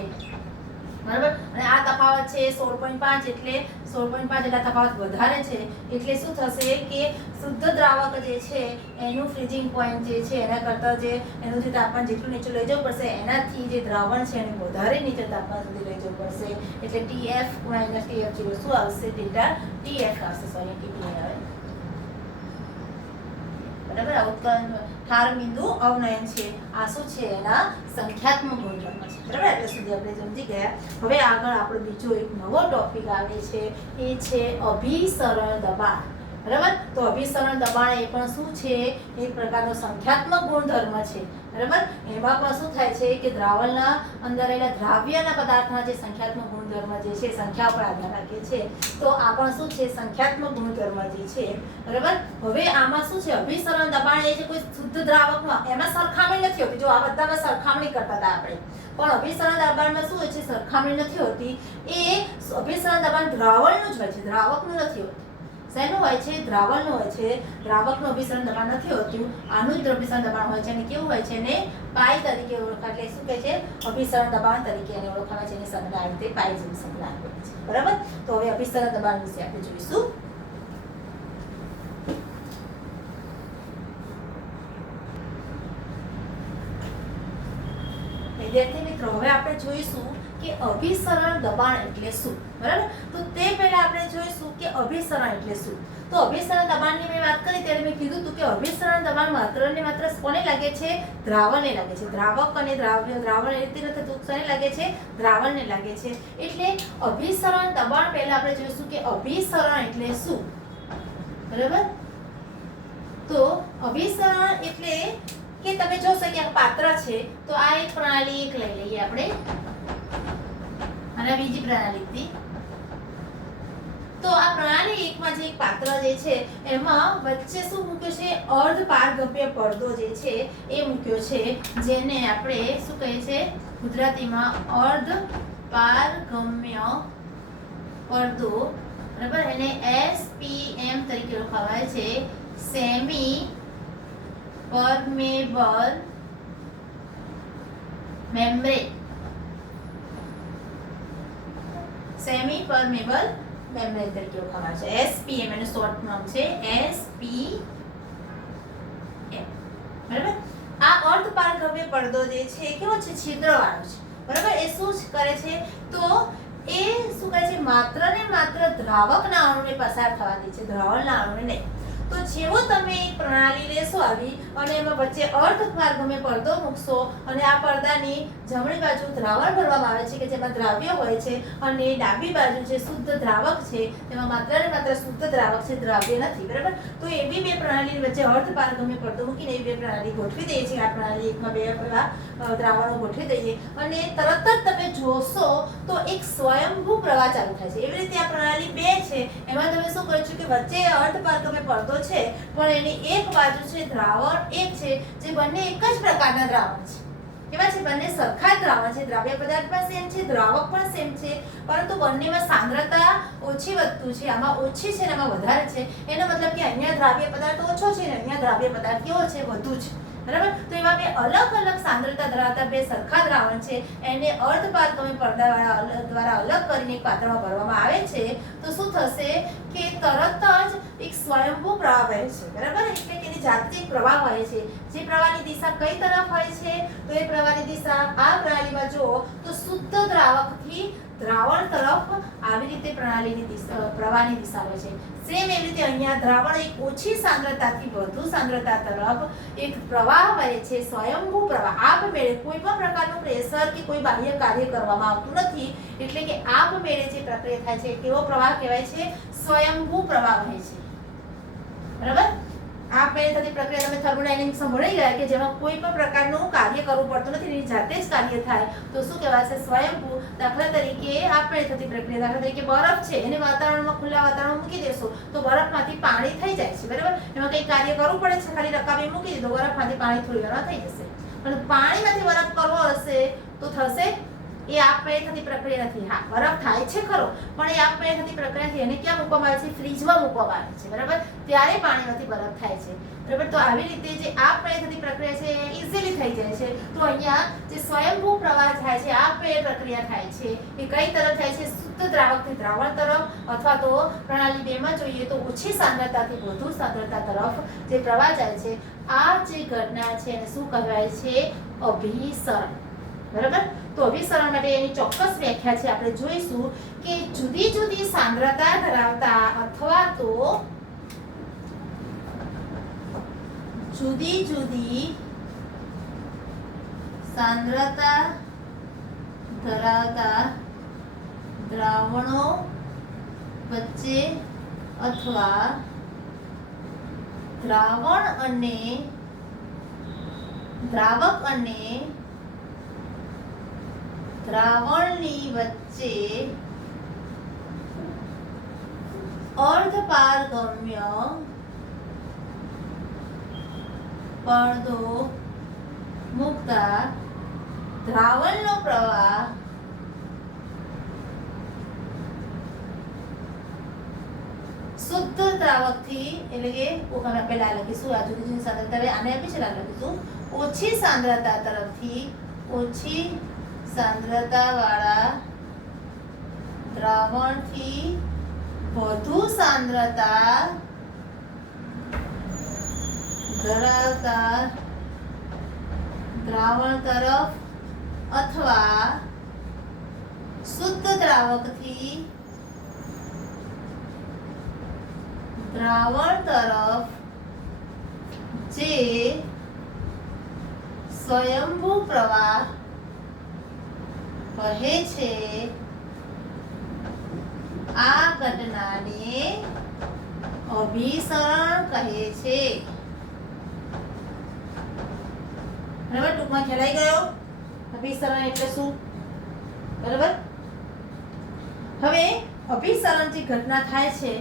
બરાબર. અને આ તફાવત છે 16.5 એટલે 16.5 એટલે તફાવત વધારે છે, એટલે શું થશે કે શુદ્ધ દ્રાવક જે છે એનું ફ્રીઝિંગ પોઈન્ટ જે છે એના કરતાં જે એનું જે તાપમાન જેટલું નીચે લઈ જવું પડશે એનાથી જે દ્રાવણ છે એને વધારે નીચે તાપમાન સુધી લઈ જવું પડશે, એટલે TF - TF0 શું આવશે ડેલ્ટા TF આવશે, સોરી TP આવે, બરાબર. આ ઉત્કલન ઠાર બિંદુ અવનયન છે, આ શું છે એના સંખ્યાત્મક ગુણધર્મ છે, બરાબર. એટલે સુધી આપણે સમજી ગયા. હવે આગળ આપણો બીજો એક નવો ટોપિક આવે છે, એ છે અભિસરણ દબાણ, બરાબર. તો અભિસરણ દબાણ એ પણ શું છે એક પ્રકારનો સંખ્યાત્મક ગુણધર્મ છે, બરાબર. એમાં પણ શું થાય છે કે દ્રાવણના અંદર રહેલા દ્રાવ્યના પદાર્થના જે સંખ્યાત્મક ગુણધર્મ જે છે સંખ્યા પર આધાર રાખે છે, તો આ પણ શું છે સંખ્યાત્મક ગુણધર્મ જે છે, બરાબર. હવે આમાં શું છે અભિસરણ દબાણ એ જે કોઈ શુદ્ધ દ્રાવકમાં એમાં સરખામણી નથી હોતી, જો આ બધામાં સરખામણી કરતા હતા આપણે, પણ અભિસરણ દબાણમાં શું હોય છે સરખામણી નથી હોતી, એ અભિસરણ દબાણ દ્રાવણનું જ હોય છે, દ્રાવકનું નથી હોતું. શેનું હોય છે દ્રાવણનું હોય છે, દ્રાવકનું અભિસરણ દબાણ નથી હોતું, આનું જ અભિસરણ દબાણ હોય છે અને કેવું હોય છે એને પાઈ તરીકે ઓળખાય, એટલે શું કહે છે અભિસરણ દબાણ તરીકે એને ઓળખાય છે, એની સંજ્ઞા આ રીતે પાઈ જેવી સંજ્ઞા આપેલી છે, બરાબર. તો હવે અભિસરણ દબાણ વિશે આપણે જોઈશું. વિદ્યાર્થી મિત્રો હવે આપણે જોઈશું કે અભિસરણ દબાણ એટલે શું, બરાબર. તો તે પહેલા આપણે જોઈશું કે અભિસરણ એટલે શું. તો અભિસરણ દબાણની મેં વાત કરી ત્યારે મેં કીધું હતું કે અભિસરણ દબાણ માત્ર ને માત્ર કોને લાગે છે દ્રાવણને લાગે છે, દ્રાવક અને દ્રાવણ એ રીતે નથી થતું, કોને લાગે છે દ્રાવણને લાગે છે. એટલે અભિસરણ દબાણ પહેલા આપણે જોઈશું કે અભિસરણ એટલે શું, બરાબર. તો અભિસરણ એટલે કે તમે જોશો કે આ પાત્ર છે તો આ એક પ્રણાલી એક લઈ લઈએ આપણે અને બીજી પ્રણાલી હતી, તો આ પ્રણાલી એકમાં જે એક પાત્ર જે છે એમાં વચ્ચે શું મૂક્યો છે અર્ધ પારગમ્ય પડદો જે છે એ મૂક્યો છે, જેને આપણે શું કહીએ છીએ ગુજરાતીમાં અર્ધ પારગમ્ય પડદો, બરાબર. એને SPM તરીકે ઓળખાવાય છે, semi permeable membrane, semi permeable membrane તરીકે ઓળખાય છે, SPM એનું શોર્ટ નામ છે SPM, બરાબર. આ અર્ધ પારગમ્ય પડદો જે છે કેવો છે છિદ્રવાળો છે, બરાબર. એ શું કરે છે તો એ શું કહે છે માત્ર ને માત્ર દ્રાવકના અણુને પસાર થવા દે છે, દ્રાવણના અણુને નહીં. તો જેવો તમે એક પ્રણાલી લેશો આવી અને એમાં વચ્ચે અર્ધ પારગમ્ય પડદો મૂકશો અને આ પડદાની જમણી બાજુ દ્રાવણ ભરવામાં આવે છે કે જેમાં દ્રાવ્ય હોય છે અને ડાબી બાજુ જે શુદ્ધ દ્રાવક છે તેમાં માત્ર ને માત્ર શુદ્ધ દ્રાવક છે, દ્રાવ્ય નથી, બરાબર. તો એવી બે પ્રણાલી વચ્ચે અર્ધ પારગમ્ય પડદો મૂકીને એવી બે પ્રણાલી ગોઠવી દઈએ છીએ. આ પ્રણાલી એકમાં બે દ્રાવણો ગોઠવી દઈએ અને તરત જ તમે જોશો તો એક સ્વયંભૂ પ્રવાહ ચાલુ થાય છે. એવી રીતે આ પ્રણાલી બે છે, એમાં તમે શું કરો છો કે વચ્ચે અર્ધ પારગમ્ય પડદો છે પણ એની એક બાજુ છે દ્રાવણ એક છે, જે બંને એક જ પ્રકારના દ્રાવણ છે. કેવા છે બંને સરખા જ દ્રાવણ છે, દ્રાવ્ય પદાર્થ પણ સેમ છે, દ્રાવક પણ સેમ છે, પરંતુ બંનેમાં સાંદ્રતા ઓછી વધતું છે, આમાં ઓછી છે ને આમાં વધારે છે. એનો મતલબ કે અહીંયા દ્રાવ્ય પદાર્થ ઓછો છે ને અહીંયા દ્રાવ્ય પદાર્થ કેવો છે વધુ છે, બરાબર. તો એવા બે અલગ અલગ સાંદ્રતા ધરાવતા બે સરખા દ્રાવણ છે એને અર્ધપારગમ્ય પડદાવાળા દ્વારા અલગ કરીને એક પાત્રમાં ભરવામાં આવે છે તો શું થશે કે તરત જ એક સ્વયંભૂ પ્રવાહ વહે છે. બરાબર. એટલે કે એની જાતે એક પ્રવાહ વહે છે. જે પ્રવાહની દિશા કઈ તરફ હોય છે તો એ પ્રવાહની દિશા આ પ્રણાલીમાં જો તો શુદ્ધ દ્રાવકથી દ્રાવણ તરફ આવી રીતે પ્રણાલીની દિશા પ્રવાહની દિશા હોય છે. સેમ એવી રીતે અહીંયા દ્રાવણ એક ઓછી સાંદ્રતાથી વધુ સાંદ્રતા તરફ એક પ્રવાહ વહે છે, સ્વયંભૂ પ્રવાહ. આપમેળે કોઈ પણ પ્રકારનું પ્રેશર કે કોઈ બાહ્ય કાર્ય કરવામાં આવતું નથી. એટલે કે આપમેળે જે પ્રક્રિયા થાય છે કેવો પ્રવાહ કહેવાય છે? સ્વયંભૂ પ્રવાહ વહે છે. બરાબર. આપમેળે થતી પ્રક્રિયા તમે થર્મોડાયનેમિક્સમાં ભણી ગયા કે જેમાં કોઈ પણ પ્રકારનું કાર્ય કરવું પડતું નથી, એની જાતે જ કાર્ય થાય તો શું કહેવાશે? સ્વયંભૂ. દાખલા તરીકે આપમેળે થતી પ્રક્રિયા, દાખલા તરીકે બરફ છે એને વાતાવરણમાં ખુલ્લા વાતાવરણમાં મૂકી દેશો તો બરફમાંથી પાણી થઈ જાય છે. બરાબર. એમાં કંઈ કાર્ય કરવું પડે છે? ખાલી રકાબી મૂકી દીધો, બરફમાંથી પાણી થોડી વારમાં થઈ જશે. પણ પાણીમાંથી બરફ કરવો હશે તો થશે? એ આપમેળે થતી પ્રક્રિયા નથી. હા, બરફ થાય છે ખરો, પણ એ આપમેળે થતી પ્રક્રિયા નથી. એને ક્યાં મૂકવામાં આવે છે? ફ્રીજમાં મૂકવામાં આવે છે. બરાબર. ત્યારે પાણીમાંથી બરફ થાય છે. બરાબર. તો આવી રીતે જે આપમેળે થતી પ્રક્રિયા છે એ ઇઝીલી થઈ જાય છે. તો અહીંયા જે સ્વયંભૂ પ્રવાહ થાય છે, આપમેળે પ્રક્રિયા થાય છે, એ કઈ તરફ થાય છે? શુદ્ધ દ્રાવકથી દ્રાવણ તરફ, અથવા તો પ્રણાલી 2 માં જોઈએ તો ઓછી સાંદ્રતાથી વધુ સાંદ્રતા તરફ જે પ્રવાહ જાય છે. આ જે ઘટના છે એને શું કહેવાય છે? અભિસરણ. બરાબર. તો અભિસરણ માટે એની ચોક્કસ વ્યાખ્યા છે આપણે જોઈશું કે જુદી જુદી સાંદ્રતા ધરાવતા અથવા તો જુદી જુદી સાંદ્રતા ધરાવતા દ્રાવણો વચ્ચે અથવા દ્રાવક અને દ્રાવણની વચ્ચે અર્ધપારગમ્ય પડદો મૂકતા દ્રાવણનો પ્રવાહ શુદ્ધ દ્રાવકથી, એટલે કે અમે પહેલા લખીશું આ જુદી જુદી સાંદ્રતા, આને આપી છે લખીશું ઓછી સાંદ્રતા તરફથી ઓછી સાંદ્રતા વાળા દ્રાવણથી વધુ સાંદ્રતા ધરાવતા દ્રાવણ તરફ અથવા શુદ્ધ દ્રાવકથી દ્રાવણ તરફ જે સ્વયંભૂ પ્રવાહ કહે છે આ ઘટનાને અભિસરણ કહે છે. બરાબર. ટૂંકમાં ખ્યાલ આવી ગયો અભિસરણ એટલે શું? બરાબર. હવે અભિસરણ જે ઘટના થાય છે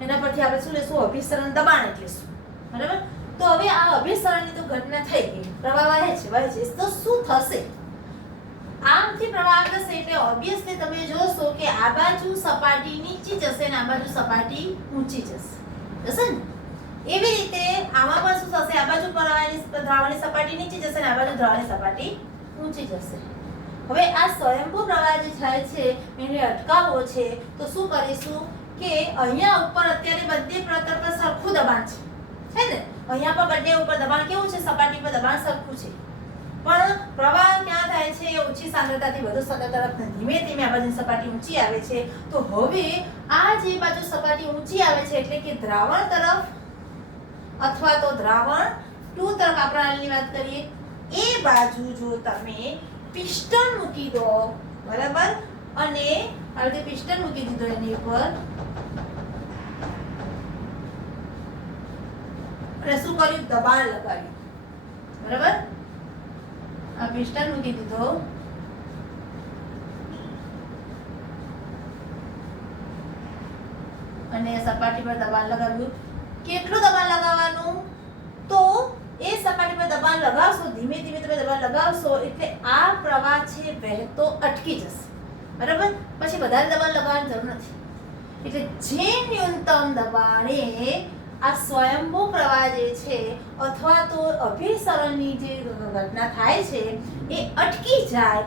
એના પરથી આપણે શું લેશું? અભિસરણ દબાણ એટલે શું? બરાબર. તો હવે આ અભિસરણની તો ઘટના થઈ ગઈ, પ્રવાહ વહે છે તો શું થશે? આમથી પ્રવાહ જશે એટલે ઓબ્વિયસલી તમે જોશો કે આ બાજુ સપાટી નીચી જશે અને આ બાજુ સપાટી ઊંચી જશે. જશે ને? એવી રીતે આમાં પણ શું થશે? આ બાજુ દ્રાવણની સપાટી નીચી જશે અને આ બાજુ દ્રાવણની સપાટી ઊંચી જશે. હવે આ સ્વયંભૂ પ્રવાહ જે થાય છે એને અટકાવવો છે તો શું કરીશું કે અહીંયા ઉપર અત્યારે બધે પ્રતલ પર સરખું દબાણ છે ને? અહીંયા પણ બધે ઉપર દબાણ કેવું છે? સપાટી પર દબાણ સરખું છે, પણ પ્રવાહ ક્યાં થાય છે? ઓછી સાંદ્રતાથી વધુ સાંદ્રતા તરફ ધીમે ધીમે આ બાજુની સપાટી ઊંચી આવે છે. તો હવે આ જે બાજુ સપાટી ઊંચી આવે છે એટલે કે દ્રાવણ તરફ અથવા તો દ્રાવણ 2 તરફ આ પ્રણાલીની વાત કરીએ, એ બાજુ જો તમે પિસ્ટન મૂકી દો, બરાબર, અને આ રીતે પિસ્ટન મૂકી દીધો એની ઉપર, અને શું કર્યું? દબાણ લગાવ્યું. બરાબર. આ પિસ્ટન મૂકી દીધો અને સપાટી પર દબાણ લગાવ્યું. કેટલું દબાણ લગાવવાનું? તો એ સપાટી પર દબાણ લગાવશો, ધીમે ધીમે તમે દબાણ લગાવશો એટલે આ પ્રવાહ છે વહેતો અટકી જશે. બરાબર. પછી વધારે દબાણ લગાવવાની જરૂર નથી. એટલે જે ન્યૂનતમ દબાણે આ સ્વયંભૂ પ્રવાહ જે છે અથવા તો અભિસરણની જે ઘટના થાય છે એ અટકી જાય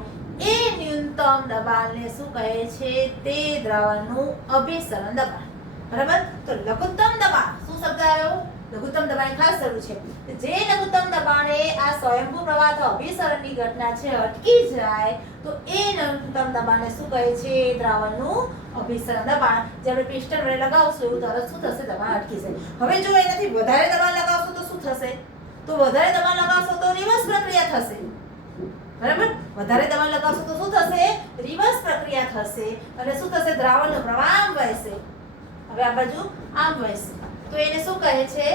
એ ન્યૂનતમ દબાણને શું કહે છે? તે દ્રાવણનું અભિસરણ દબાણ. બરાબર? તો લઘુત્તમ દબાણ શું શબ્દ આવ્યો? લઘુત્તમ દબાણ ખાસ જરૂર છે. જે લઘુત્તમ દબાણે આ સ્વયંભૂ પ્રવાહ અથવા અભિસરણની ઘટના છે અટકી જાય તો એ લઘુત્તમ દબાણને શું કહે છે? દ્રાવણનું અભિસરણ દબાણ. જે આપણે પિસ્ટન વડે લગાવશું એવું તરત શું થશે? દબાણ અટકી જશે. હવે જો એનાથી વધારે દબાણ લગાવશો તો શું થશે? તો વધારે દબાણ લગાવશો તો રિવર્સ પ્રક્રિયા થશે. બરાબર? વધારે દબાણ લગાવશો તો શું થશે? રિવર્સ પ્રક્રિયા થશે અને શું થશે? દ્રાવણનો પ્રવાહ આમ વહેશે. હવે આ બાજુ આમ વહેશે. તો એને શું કહે છે?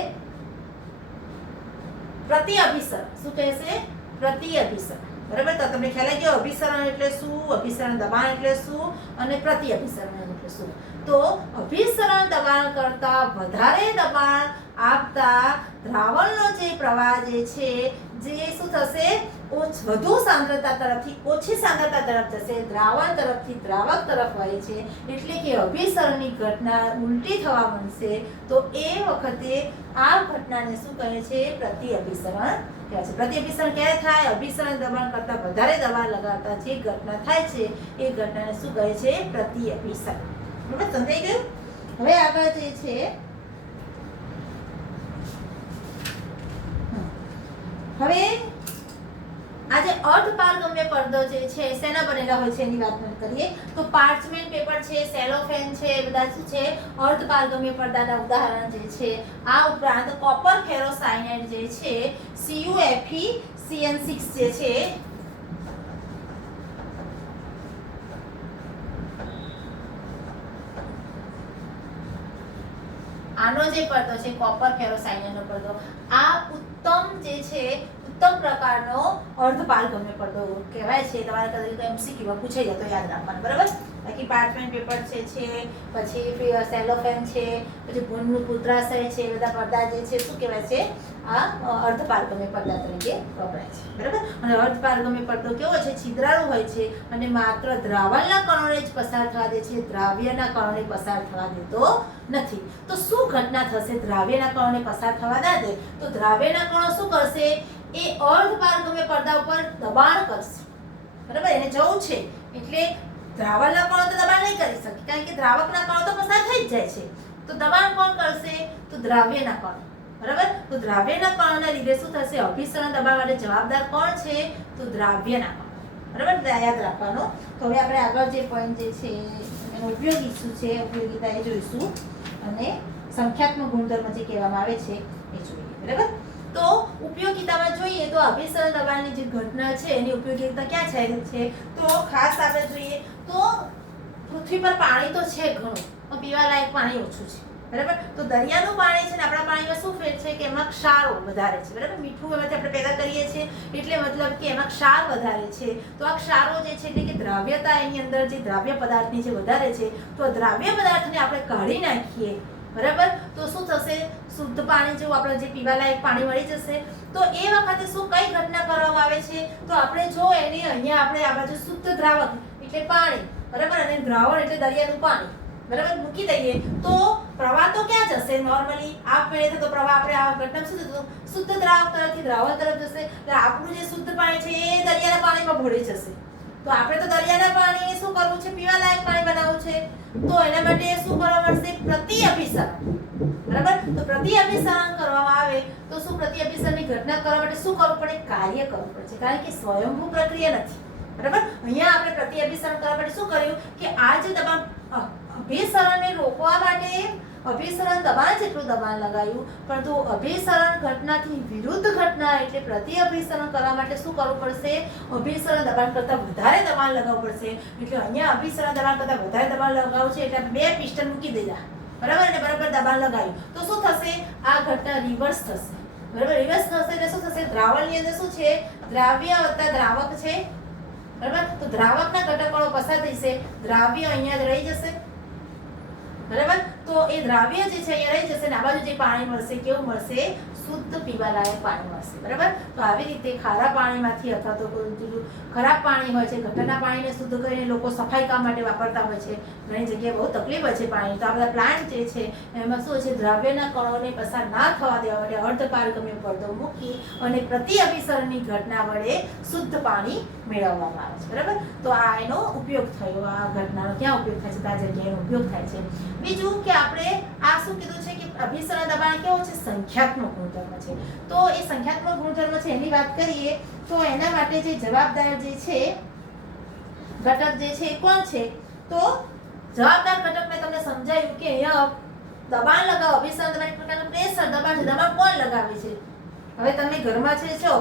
પ્રતિઅભિસરણ. શું કહે છે? પ્રતિઅભિસરણ. બરાબર? તો તમને ખ્યાલ આવી ગયો અભિસરણ એટલે શું, અભિસરણ દબાણ એટલે શું અને પ્રતિઅભિસરણ એટલે શું. તો અભિસરણ દબાણ કરતા વધારે દબાણ આપતા દ્રાવણનો જે પ્રવાહ જે છે જે શું થશે? વધુ સાંદ્રતા તરફથી ઓછી સાંદ્રતા તરફ જશે, દ્રાવણ તરફથી દ્રાવક તરફ વહે છે, એટલે કે અભિસરણની ઘટના ઉલટી થવા માંડશે. તો એ વખતે આ ઘટનાને શું કહે છે? પ્રતિઅભિસરણ કહે છે. પ્રતિઅભિસરણ ક્યારે થાય? અભિસરણ દબાણ કરતા વધારે દબાણ લગાવતા જે ઘટના થાય છે એ ઘટનાને શું કહે છે? પ્રતિઅભિસરણ. બરાબર? સમજાઈ ગયું? હવે આગળ જે છે હવે આ જે અર્ધપારગમ્ય પડદો જે છે શેના બનેલા હોય છે એની વાત કરીએ તો પાર્ચમેન્ટ પેપર છે, સેલોફેન છે, એ બધા શું છે? અર્ધપારગમ્ય પડદાના ઉદાહરણ જે છે. આ ઉપરાંત કોપર ફેરોસાયનાઇડ જે છે CuFeCN6 જે છે આનો જે પડદો છે કોપર ફેરોસાયનાઇડનો પડદો આ ઉત્તમ જે છે ઉત્તમ પ્રકારનો અર્ધપારગમ્ય પડદો કહેવાય છે. તમારે કદાચ MCQ પૂછાઈ જાય તો યાદ રાખવાનું. બરાબર? બાકી પાર્ચમેન્ટ પેપર છે પછી સેલોફેન છે, પછી ભૂનનું પુત્રાશય છે, એ બધા પડદા જે છે શું કહેવાય છે? આ અર્ધપારગમ્ય પડદા તરીકે વપરાય છે. બરાબર? અને અર્ધપારગમ્ય પડદો કેવો છે? છિદ્રાળુ હોય છે અને માત્ર દ્રાવણના કણોને જ પસાર થવા દે છે, દ્રાવ્યના કણોને પસાર થવા દેતો નથી. તો શું ઘટના થશે? દ્રાવ્યના કણોને પસાર થવા ના દે તો દ્રાવ્યના કણો શું કરશે? એ અર્ધપારગમ્ય પડદા ઉપર દબાણ કરશે. બરાબર? એને જવું છે એટલે દ્રાવણના કણો તો દબાણ નહીં કરી શકે કારણ કે દ્રાવકના કણો તો પસાર થઈ જ જાય છે. તો દબાણ કોણ કરશે? તો દ્રાવ્યના કણો. બરાબર? તો દ્રાવ્યના કણોના લીધે શું થશે? અભિસરણ દબાણ માટે જવાબદાર કોણ છે? તો દ્રાવ્યના કણો. બરાબર? યાદ રાખવાનું. તો હવે આપણે આગળ જે પોઈન્ટ જે છે એનો ઉપયોગી શું છે, ઉપયોગિતા એ જોઈશું અને સંખ્યાત્મક ગુણધર્મ જે કહેવામાં આવે છે એ જોઈએ. બરાબર? તો ઉપયોગિતામાં જોઈએ તો અભિસરણ દબાણની જે ઘટના છે એની ઉપયોગિતા ક્યાં છે? તો ખાસ આપણે જોઈએ તો પૃથ્વી પર પાણી તો છે ઘણું પણ પીવા લાયક પાણી ઓછું છે. બરાબર? તો દરિયાનું પાણી છે ને આપણા પાણીમાં શું ફેર છે કે એમાં ક્ષારો વધારે છે. બરાબર? મીઠું એમાંથી આપણે પેદા કરીએ છીએ એટલે મતલબ કે એમાં ક્ષાર વધારે છે. તો આ ક્ષારો જે છે એટલે કે દ્રાવ્યતા એની અંદર જે દ્રાવ્ય પદાર્થની જે વધારે છે તો દ્રાવ્ય પદાર્થને આપણે કાઢી નાખીએ. બરાબર? તો શું થશે? શુદ્ધ પાણી જેવું આપણે જે પીવા લાયક પાણી મળી જશે. તો એ વખતે શું કઈ ઘટના કરવામાં આવે છે? તો આપણે જો એની અહીંયા આપણે આ બાજુ શુદ્ધ દ્રાવક એટલે પાણી, બરાબર, અને દ્રાવણ એટલે દરિયાનું પાણી, બરાબર, મૂકી દઈએ તો પ્રવાહ તો ક્યાં જશે? નોર્મલી આપમેળે થતો પ્રવાહ આપણે આ ઘટના શું થતું? શુદ્ધ દ્રાવક તરફથી દ્રાવણ તરફ જશે. એટલે આપણું જે શુદ્ધ પાણી છે એ દરિયાના પાણીમાં ભળી જશે. તો આપણે તો દરિયાના પાણીને શું કરવું છે? પીવા લાયક પાણી બનાવવું છે. તો એના માટે શું કરવા પડશે? પ્રતિઅભિસરણ. બરાબર? તો પ્રતિઅભિસરણ કરવામાં આવે તો શું? પ્રતિઅભિસરણની ઘટના કરવા માટે શું કરવું પડે? કાર્ય કરવું પડશે કારણ કે સ્વયંભૂ પ્રક્રિયા નથી. બરાબર? અહીંયા આપણે પ્રતિઅભિસરણ કરવા માટે શું કર્યું કે આ જે દબાણ અભિસરણને રોકવા માટે અભિસરણ દબાણ જેટલું દબાણ લગાવ્યું પરંતુ અભિસરણ ઘટનાથી વિરુદ્ધ ઘટના એટલે પ્રતિઅભિસરણ કરવા માટે શું કરવું પડશે? અભિસરણ દબાણ કરતા વધારે દબાણ લગાવવું પડશે. એટલે અહીંયા અભિસરણ દબાણ કરતા વધારે દબાણ લગાવવું છે એટલે બે પિસ્ટન મૂકી દીધા. બરાબર? અને બરાબર દબાણ લગાવ્યું તો શું થશે? આ ઘટના રિવર્સ થશે. બરાબર? રિવર્સ થશે એટલે શું થશે? દ્રાવણની અંદર શું છે? દ્રાવ્ય વત્તા દ્રાવક છે. બરાબર? તો દ્રાવકના ઘટકોનો પસાર થશે, દ્રાવ્ય અહીંયા જ રહી જશે. બરાબર? તો એ દ્રાવ્ય જે છે અહીંયા રહી જશે ને આ બાજુ જે પાણી મળશે કેવું મળશે, શુદ્ધ પીવાલાયક પાણી મળશે. બરાબર. તો આવી રીતે ખારા પાણીમાંથી અથવા તો ખરાબ પાણી હોય છે, ગટરના પાણીને શુદ્ધ કરીને લોકો સફાઈ કામ માટે વાપરતા હોય છે. ઘણી જગ્યાએ બહુ તકલીફ હોય છે પાણી. તો આ બધા પ્લાન્ટ જે છે એમાં શું છે, દ્રાવ્યના કણોને પસાર ના થવા દેવા માટે અર્ધપારગમ્ય પડદો મૂકી અને પ્રતિ અભિસરણની ઘટના વડે શુદ્ધ પાણી મેળવવામાં આવે છે. બરાબર. તો આ એનો ઉપયોગ થયો. આ ઘટનાનો ક્યાં ઉપયોગ થાય છે? આ જગ્યાએ ઉપયોગ થાય છે. બીજું કે આપણે આ શું કીધું છે કે અભિસરણ દબાણ કેવો છે, સંખ્યાત્મક ગુણધર્મ છે. તો એ સંખ્યાત્મક ગુણધર્મ છે એની વાત કરીએ તો એના માટે જે જવાબદાર જે છે ઘટક જે છે એ કોણ છે? તો જવાબદાર ઘટક મેં તમને સમજાવ્યું કે અહીંયા દબાણ લગાવો, અભિસરણ દબાણ એક પ્રકારનું પ્રેશર દબાણ છે. દબાણ કોણ લગાવે છે? હવે તમે ઘરમાં છે છો,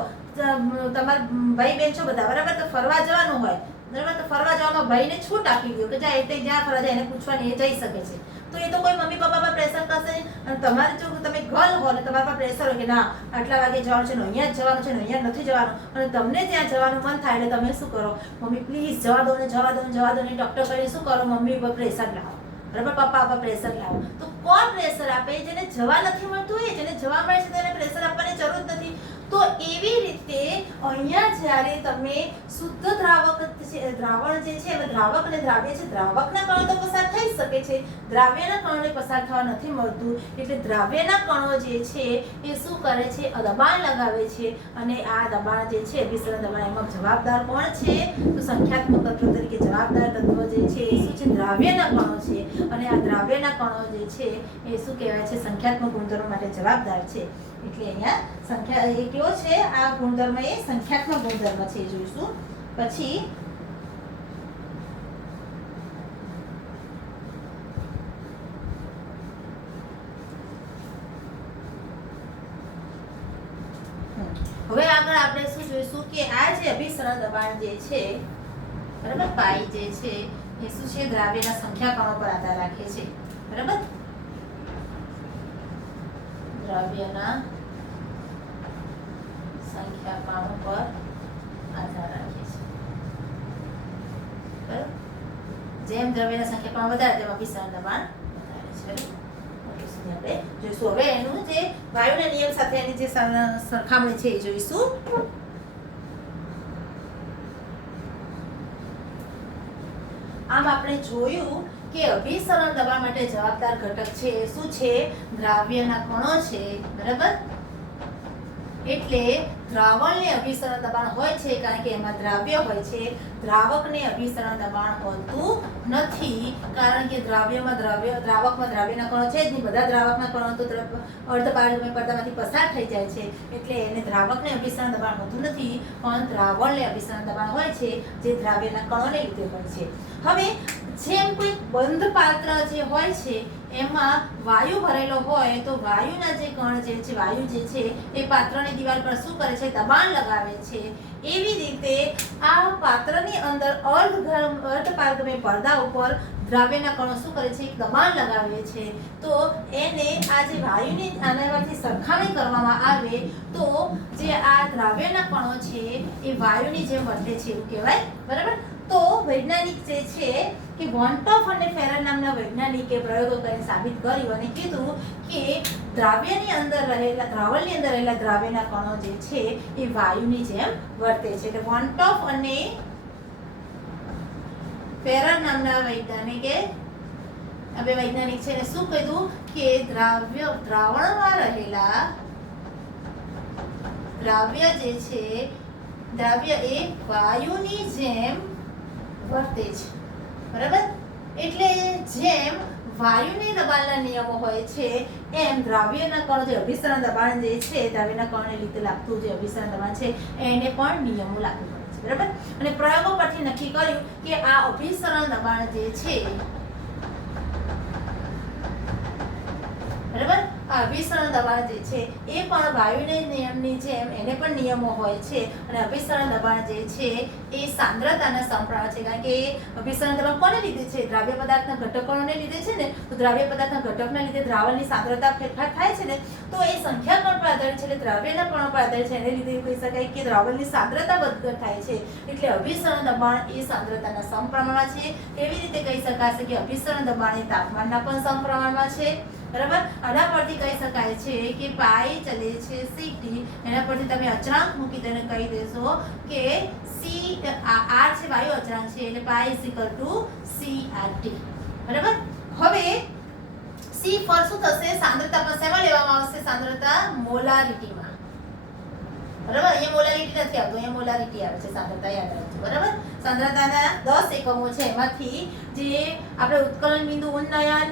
તમારા ભાઈ બહેન છો બધા, બરાબર. તો ફરવા જવાનું હોય, બરાબર. તો ફરવા જવામાં ભાઈને છૂટ આપી દો કે જાય તે જ્યાં ફરવા જાય એને પૂછવાની, એ જઈ શકે છે. તો એ તો કોઈ મમ્મી પપ્પા પર પ્રેશર કરશે. અને તમારે જો તમે ગર્લ હો ને તમારા પર પ્રેશર હોય કે ના આટલા વાગે જવાનું છે ને અહીંયા જ જવાનું છે ને અહીંયા નથી જવાનું, અને તમને ત્યાં જવાનું મન થાય એટલે તમે શું કરો, મમ્મી પ્લીઝ જવા દો ને જવા દો ને જવા દો ને ડૉક્ટર કરીને શું કરો, મમ્મી પર પ્રેશર લાવો, બરાબર. પપ્પા પર પ્રેશર લાવો. તો કોણ પ્રેશર આપે? જેને જવા નથી મળતું હોય, જેને જવા મળે છે તેને પ્રેશર આપવાની જરૂર નથી. તો એવી રીતે અહીંયા જ્યારે તમે શુદ્ધ દ્રાવણ જે છે એમાં દ્રાવક અને દ્રાવ્ય છે, દ્રાવકના કણો તો પસાર થઈ શકે છે, દ્રાવ્યના કણોને પસાર થવા નથી મળતું. એટલે દ્રાવ્યના કણો જે છે એ શું કરે છે, દબાણ લગાવે છે. અને આ દબાણ જે છે અભિસરણ દબાણ, એમાં જવાબદાર કોણ છે? તો સંખ્યાત્મક તત્વ તરીકે જવાબદાર તત્વ જે છે એ શું છે, દ્રાવ્યના કણો છે. અને આ દ્રાવ્યના કણો જે છે એ શું કહેવાય છે, સંખ્યાત્મક ગુણધર્મ માટે જવાબદાર છે. એટલે અહીંયા સંખ્યા એ કયો છે, આ ગુણધર્મ એ સંખ્યાત્મક ગુણધર્મ છે, જોઈશું. પછી હવે આગળ આપણે શું જોઈશું કે આ જે અભિસરણ દબાણ જે છે, બરાબર, પાઈ જે છે એ શું છે, દ્રાવ્યના સંખ્યા કણો પર આધાર રાખે છે. બરાબર. દ્રાવ્યના સંખ્યા કણો પર આધાર રાખે છે. બરાબર. જેમ દ્રવ્યના સંખ્યા કણો વધારે તેમ અભિસરણ દબાણ વધારે છે. આપણે જોઈશું. હવે એનું જે વાયુના નિયમ સાથે એની જે સરખામણી છે એ જોઈશું. આમ આપણે જોયું કે અભિસરણ દબાણ માટે જવાબદાર ઘટક છે એ શું છે, દ્રાવ્યના કણો છે. બરાબર. એટલે દ્રાવણને અભિસરણ દબાણ હોય છે કારણ કે એમાં દ્રાવ્ય હોય છે. દ્રાવકને અભિસરણ દબાણ હોતું નથી કારણ કે દ્રાવકમાં દ્રાવ્યના કણો છે જ નહીં. બધા દ્રાવકના કણો તો અર્ધપારગમ્ય પડદામાંથી પસાર થઈ જાય છે. એટલે એને દ્રાવકને અભિસરણ દબાણ હોતું નથી, પણ દ્રાવણને અભિસરણ દબાણ હોય છે જે દ્રાવ્યના કણોને લીધે હોય છે. હવે જેમ કોઈ બંધ પાત્ર જે હોય છે એમાં વાયુ ભરેલો હોય તો વાયુના જે કણ જે છે, વાયુ જે છે એ પાત્રની દિવાલ પર શું કરે છે, દબાણ લગાવે છે. એવી રીતે આ પાત્રની અંદર અર્ધપારગમ્ય પડદા ઉપર દ્રાવ્યના કણો શું કરે છે, દબાણ લગાવે છે. તો એને આ જે વાયુની આનાથી સરખામણી કરવામાં આવે તો જે આ દ્રાવ્યના કણો છે એ વાયુની જેમ વર્તે છે એવું કહેવાય. બરાબર. તો વૈજ્ઞાનિક જે છે કે વોન્ટોફ અને ફેરર નામના વૈજ્ઞાનિકે પ્રયોગો કરીને સાબિત કર્યું અને કીધું કે દ્રાવ્યની અંદર રહેલા દ્રાવ્યના કણો જે છે એ વાયુની જેમ વર્તે છે. એટલે વોન્ટોફ અને ફેરર નામના વૈજ્ઞાનિકે બે વૈજ્ઞાનિક છે એને શું કીધું કે દ્રાવણમાં રહેલા દ્રાવ્ય જે છે, દ્રાવ્ય એ વાયુની જેમ વર્તે છે. બરાબર. એટલે જેમ વાયુની દબાણના નિયમો હોય છે એમ દ્રાવ્યના કણો જે અભિસરણ દબાણ જે છે, દ્રાવ્યના કણોને લીધે લાગતું જે અભિસરણ દબાણ છે એને પણ નિયમો લાગુ પડે છે. બરાબર. અને પ્રયોગો પરથી નક્કી કર્યું કે આ અભિસરણ દબાણ જે છે, બરાબર, આ અભિસરણ દબાણ જે છે એ પણ વાયુના નિયમની જેમ એને પણ નિયમો હોય છે અને અભિસરણ દબાણ જે છે એ સાંદ્રતાના સમપ્રમાણ છે, કારણ કે અભિસરણ દબાણ કોને લીધે છે? દ્રાવ્ય પદાર્થના ઘટકોને લીધે છે ને. તો દ્રાવ્ય પદાર્થના ઘટકના લીધે દ્રાવણની સાંદ્રતા ફેરફાર થાય છે ને, તો એ સંખ્યા કણ પર આધારિત છે, એટલે દ્રાવ્યના કણો પર આધારિત છે. એને લીધે કહી શકાય કે દ્રાવણની સાંદ્રતા વધઘટ થાય છે, એટલે અભિસરણ દબાણ એ સાંદ્રતાના સમપ્રમાણમાં છે. કેવી રીતે કહી શકાશે કે અભિસરણ દબાણ એ તાપમાનના પણ સમપ્રમાણમાં છે, બરાબર. આના પરથી કહી શકાય છે કે પાઈ ચલે છે સીટી, એના પરથી તમે અચળાંક મૂકી તેને કહી દેશો કે સી આર છે વાયુ અચળાંક છે, એટલે પાઈ CRT, બરાબર. હવે સી ફોર શું થશે? સાંદ્રતા પર શેમાં લેવામાં આવશે? સાંદ્રતા મોલારિટીમાં, બરાબર. અહીંયા મોલારિટી નથી આવતો, અહીંયા મોલારિટી આવે છે સાંદ્રતા, યાદ રાખજો, બરાબર. સાંદ્રતાના 10 એકમો છે, એમાંથી જે આપણે ઉત્કલન બિંદુ ઉન્નયન,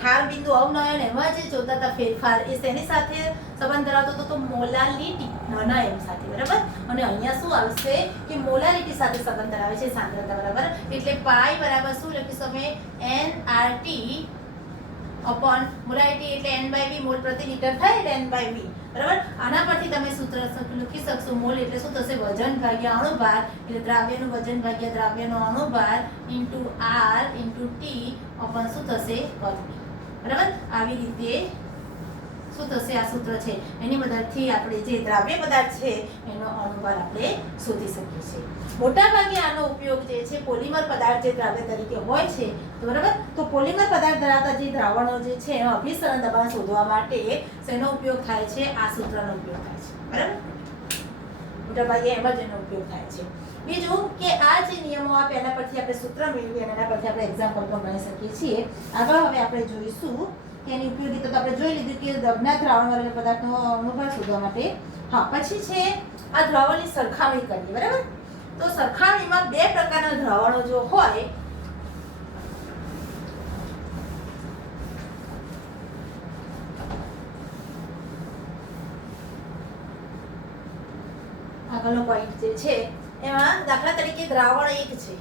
ઠાર બિંદુ અવનયન, એમાં જે જોતા હતા ફેરફાર એ શેની સાથે સંબંધ ધરાવતો હતો? તો મોલારિટી, નાના એમ સાથે, બરાબર. અને અહીંયા શું આવશે કે મોલારિટી સાથે સંબંધ ધરાવે છે સાંદ્રતા, બરાબર. એટલે પાઈ બરાબર શું લખીશું અમે? nRT અપોન મોલારિટી એટલે n/v, મોલ પ્રતિ લિટર થાય એટલે n/v, બરાબર. આના પરથી તમે સૂત્ર લખી શકશો. મોલ એટલે શું થશે? વજન ભાગ્યા અણુભાર, એટલે દ્રાવ્યનું વજન ભાગ્યા દ્રાવ્યનો અણુભાર into R into T upon શું થશે? કર્મી, બરાબર. આવી રીતે શું થશે? આ સૂત્ર છે એની મદદથી આપણે જે દ્રાવ્ય પદાર્થ છે એનો અણુભાર આપણે શોધી શકીએ છીએ. મોટાભાગે આનો ઉપયોગ જે છે પોલિમર પદાર્થ જે દ્રાવ્ય તરીકે હોય છે, બરાબર. તો પોલિમર પદાર્થ ધરાવતા જે દ્રાવણો જે છે એનો અભિસરણ દબાણ શોધવા માટે શેનો ઉપયોગ થાય છે? આ સૂત્રનો ઉપયોગ થાય છે, બરાબર. મોટાભાગે એમ જ એનો ઉપયોગ થાય છે. બીજું કે આ જે નિયમો આપે એના પરથી આપણે સૂત્ર મેળવી અને એના પરથી આપણે એક્ઝામ્પલ પણ ગણી શકીએ છીએ. આગળ હવે આપણે જોઈશું કે એની ઉપયોગિતા તો આપણે જોઈ લીધું કે દબના દ્રાવણ વાળા પદાર્થનો અણુભાર શોધવા માટે. હા, પછી છે આ દ્રાવણની સરખામણી કરવી, બરાબર. તો સરખામણીમાં બે પ્રકારના દ્રાવણો જો હોય, આગળનો પોઈન્ટ જે છે એમાં દાખલા તરીકે દ્રાવણ 1 છે,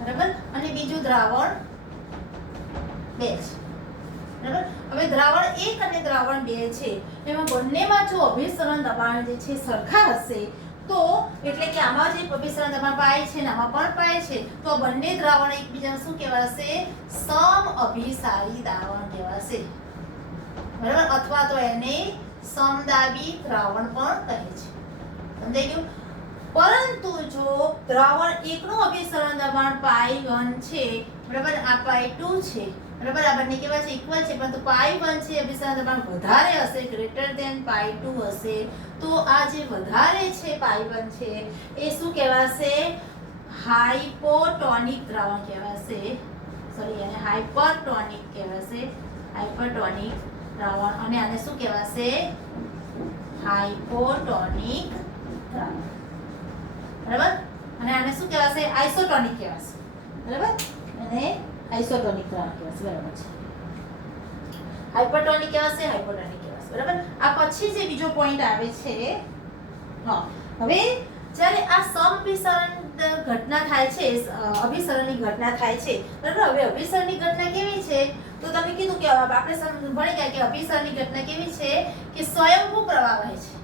બરાબર, અને બીજું દ્રાવણ 2 છે, બરાબર. હવે દ્રાવણ 1 અને દ્રાવણ 2 છે, એમાં બંનેમાં જો અભિસરણ દબાણ જે છે સરખા હશે તો એટલે કે આમાં જે અભિસરણ દબાણ પાય છે ને આમાં પણ પાય છે, તો બંને દ્રાવણ એકબીજાને શું કહેવાશે? સમ અભિસારી દ્રાવણ કહેવાશે, બરાબર. અથવા તો એને સમદાબી દ્રાવણ પણ કહે છે. સમજાઈ ગયું? પરંતુ જો દ્રાવણ 1 નું અભિસરણ દબાણ π1 છે, બરાબર, આ π2 છે, બરાબર, આ બંને કેવા છે? ઇક્વલ છે, પરંતુ π1 છે અભિસરણ દબાણ વધારે હશે, ગ્રેટર ધેન π2 હશે, તો આ જે વધારે છે π1 છે એ શું કહેવાશે? હાઇપોટોનિક દ્રાવણ કહેવાશે. સોરી, આને હાઇપરટોનિક કહેવાશે, હાઇપરટોનિક દ્રાવણ. અને આને શું કહેવાશે? હાઇપોટોનિક દ્રાવણ, બરાબર. અને આને શું કહેવાશે? આઇસોટોનિક કહેવાશે, બરાબર. અને આઇસોટોનિક દ્રાવણ કહેવાશે, બરાબર છે. હાઇપરટોનિક કહેવાશે, હાઇપોટોનિક કહેવાશે, બરાબર. આ પછી જે બીજો પોઈન્ટ આવે છે, હા, હવે જ્યારે આ સમઅભિસરણ ઘટના થાય છે, અભિસરણની ઘટના થાય છે, બરાબર. હવે અભિસરણની ઘટના કેવી છે? તો તમે કીધું કે આપણે ભણી ગયા કે અભિસરણની ઘટના કેવી છે કે સ્વયંભૂ પ્રવાહ વહે છે,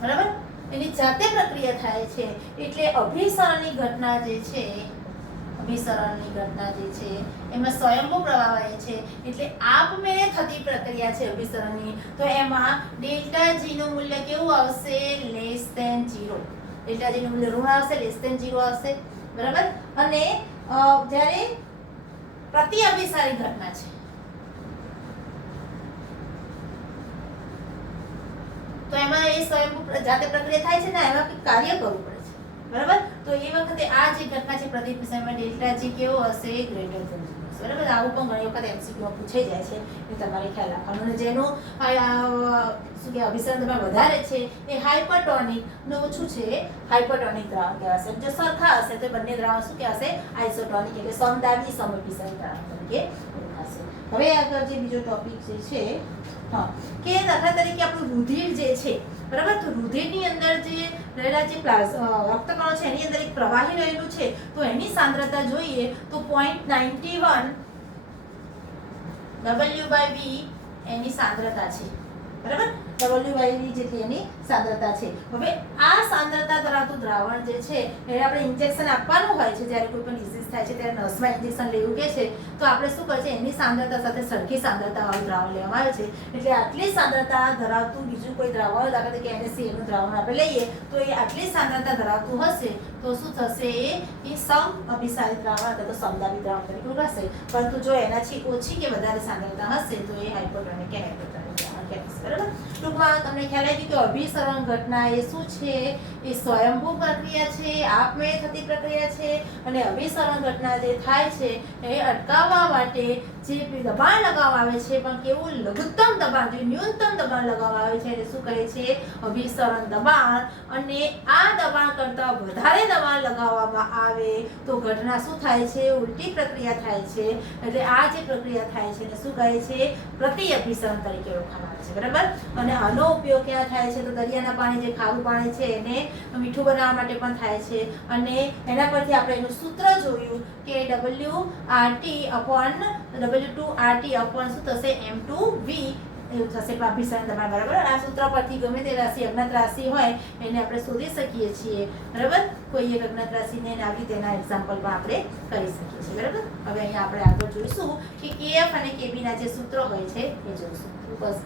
બરાબર. એની જાતે પ્રક્રિયા થાય છે, એટલે અભિસરણની ઘટના જે છે, અભિસરણની ઘટના જે છે એમાં સ્વયંભૂ પ્રવાહ વહે છે, એટલે આપમેળે થતી પ્રક્રિયા છે અભિસરણની. તો એમાં ΔG નું મૂલ્ય કેવું આવશે? Less than 0. ΔG નું મૂલ્ય ઋણ આવશે, લેસ ધેન 0 આવશે, બરાબર. અને જ્યારે પ્રતિ અભિસારી ઘટના છે તો એમાં એ સ્વયંભૂ જાતે પ્રક્રિયા થાય છે ને, એમાં કાર્ય કરવું પડે છે, બરાબર. તો એ વખતે આ જે ઘટના છે પ્રતિ અભિસારીમાં ΔG કેવો હશે? ગ્રેટર ધેન 0, બરાબર. આવું પણ ઘણી વખત MCQ પૂછાઈ જાય છે, એ તમારે ખ્યાલ રાખવાનું. અને જેનું શું કે અભિસરણ દબાણ વધારે છે એ હાઇપરટોનિક નું ઓછું છે, હાઇપરટોનિક દ્રાવણ કહેવાશે. જો સરખા હશે તો બંને દ્રાવણ શું કહેવાશે? આઇસોટોનિક, એટલે સમદાબી સમઅભિસારી દ્રાવણ તરીકે ઓળખાશે. હવે આગળ જે બીજો ટોપિક જે છે, હા, કે દાખલા તરીકે આપણું રુધિર જે છે, બરાબર. તો રુધિરની અંદર જે રહેલા જે રક્તકણો છે એની અંદર એક પ્રવાહી રહેલું છે, તો એની સાંદ્રતા જોઈએ તો 0.91 W/V એની સાંદ્રતા છે, બરાબર. W/V જેટલી એની સાંદ્રતા છે. હવે આ સાંદ્રતા ધરાવતું દ્રાવણ જે છે એને આપણે ઇન્જેક્શન આપવાનું હોય છે. જ્યારે કોઈ પણ ડિઝીઝ થાય છે ત્યારે નસમાં ઇન્જેક્શન લેવું કે છે તો આપણે શું કરીએ છીએ, એની સાંદ્રતા સાથે સરખી સાંદ્રતાવાળું દ્રાવણ લેવામાં આવે છે. એટલે આટલી સાંદ્રતા ધરાવતું બીજું કોઈ દ્રાવણ, દાખલા તરીકે NaCl નું દ્રાવણ આપણે લઈએ તો એ આટલી સાંદ્રતા ધરાવતું હશે તો શું થશે, એ સમઅભિસારી દ્રાવણ અથવા તો સમદાબી દ્રાવણ તરીકે ઓળખાશે. પરંતુ જો એનાથી ઓછી કે વધારે સાંદ્રતા હશે તો એ હાઇપોટોનિક કે હાઇપોટોનિક દ્રાવણ કહેવાશે, બરાબર. ટૂંકમાં તમને ખ્યાલ આવી ગયો કે અભિસરણ ઘટના એ શું છે, એ સ્વયંભૂ પ્રક્રિયા છે, આપમેળે થતી પ્રક્રિયા છે. અને અભિસરણ ઘટના જે થાય છે એ અટકાવવા માટે જે દબાણ લગાવવામાં આવે છે, પણ કેવું લઘુત્તમ દબાણ, જે ન્યૂનતમ દબાણ લગાવવામાં આવે છે એને શું કહે છે, અભિસરણ દબાણ. અને આ દબાણ કરતાં વધારે દબાણ લગાવવામાં આવે તો ઘટના શું થાય છે, ઉલટી પ્રક્રિયા થાય છે. એટલે આ જે પ્રક્રિયા થાય છે એને શું કહે છે, પ્રતિઅભિસરણ તરીકે ઓળખવામાં આવે છે, બરાબર. અને આનો ઉપયોગ ક્યાં થાય છે, તો દરિયાના પાણી, જે ખારું પાણી છે એને મીઠું બનાવવા માટે પણ થાય છે. અને એના પરથી આપણે એનું સૂત્ર જોયું કે W2RT upon શું થશે, M2V એવું થશે, અભિસરણ દબાણ, બરાબર. આ સૂત્ર પરથી ગમે તે રાશિ, અજ્ઞાત રાશિ હોય એને આપણે શોધી શકીએ છીએ, બરાબર. કોઈ એક અજ્ઞાત રાશિને આવી તેના એક્ઝામ્પલ પણ આપણે કરી શકીએ છીએ, બરાબર. હવે અહીંયા આપણે આગળ જોઈશું કે KF અને KB ના જે સૂત્રો હોય છે એ જોઈશું. બસ.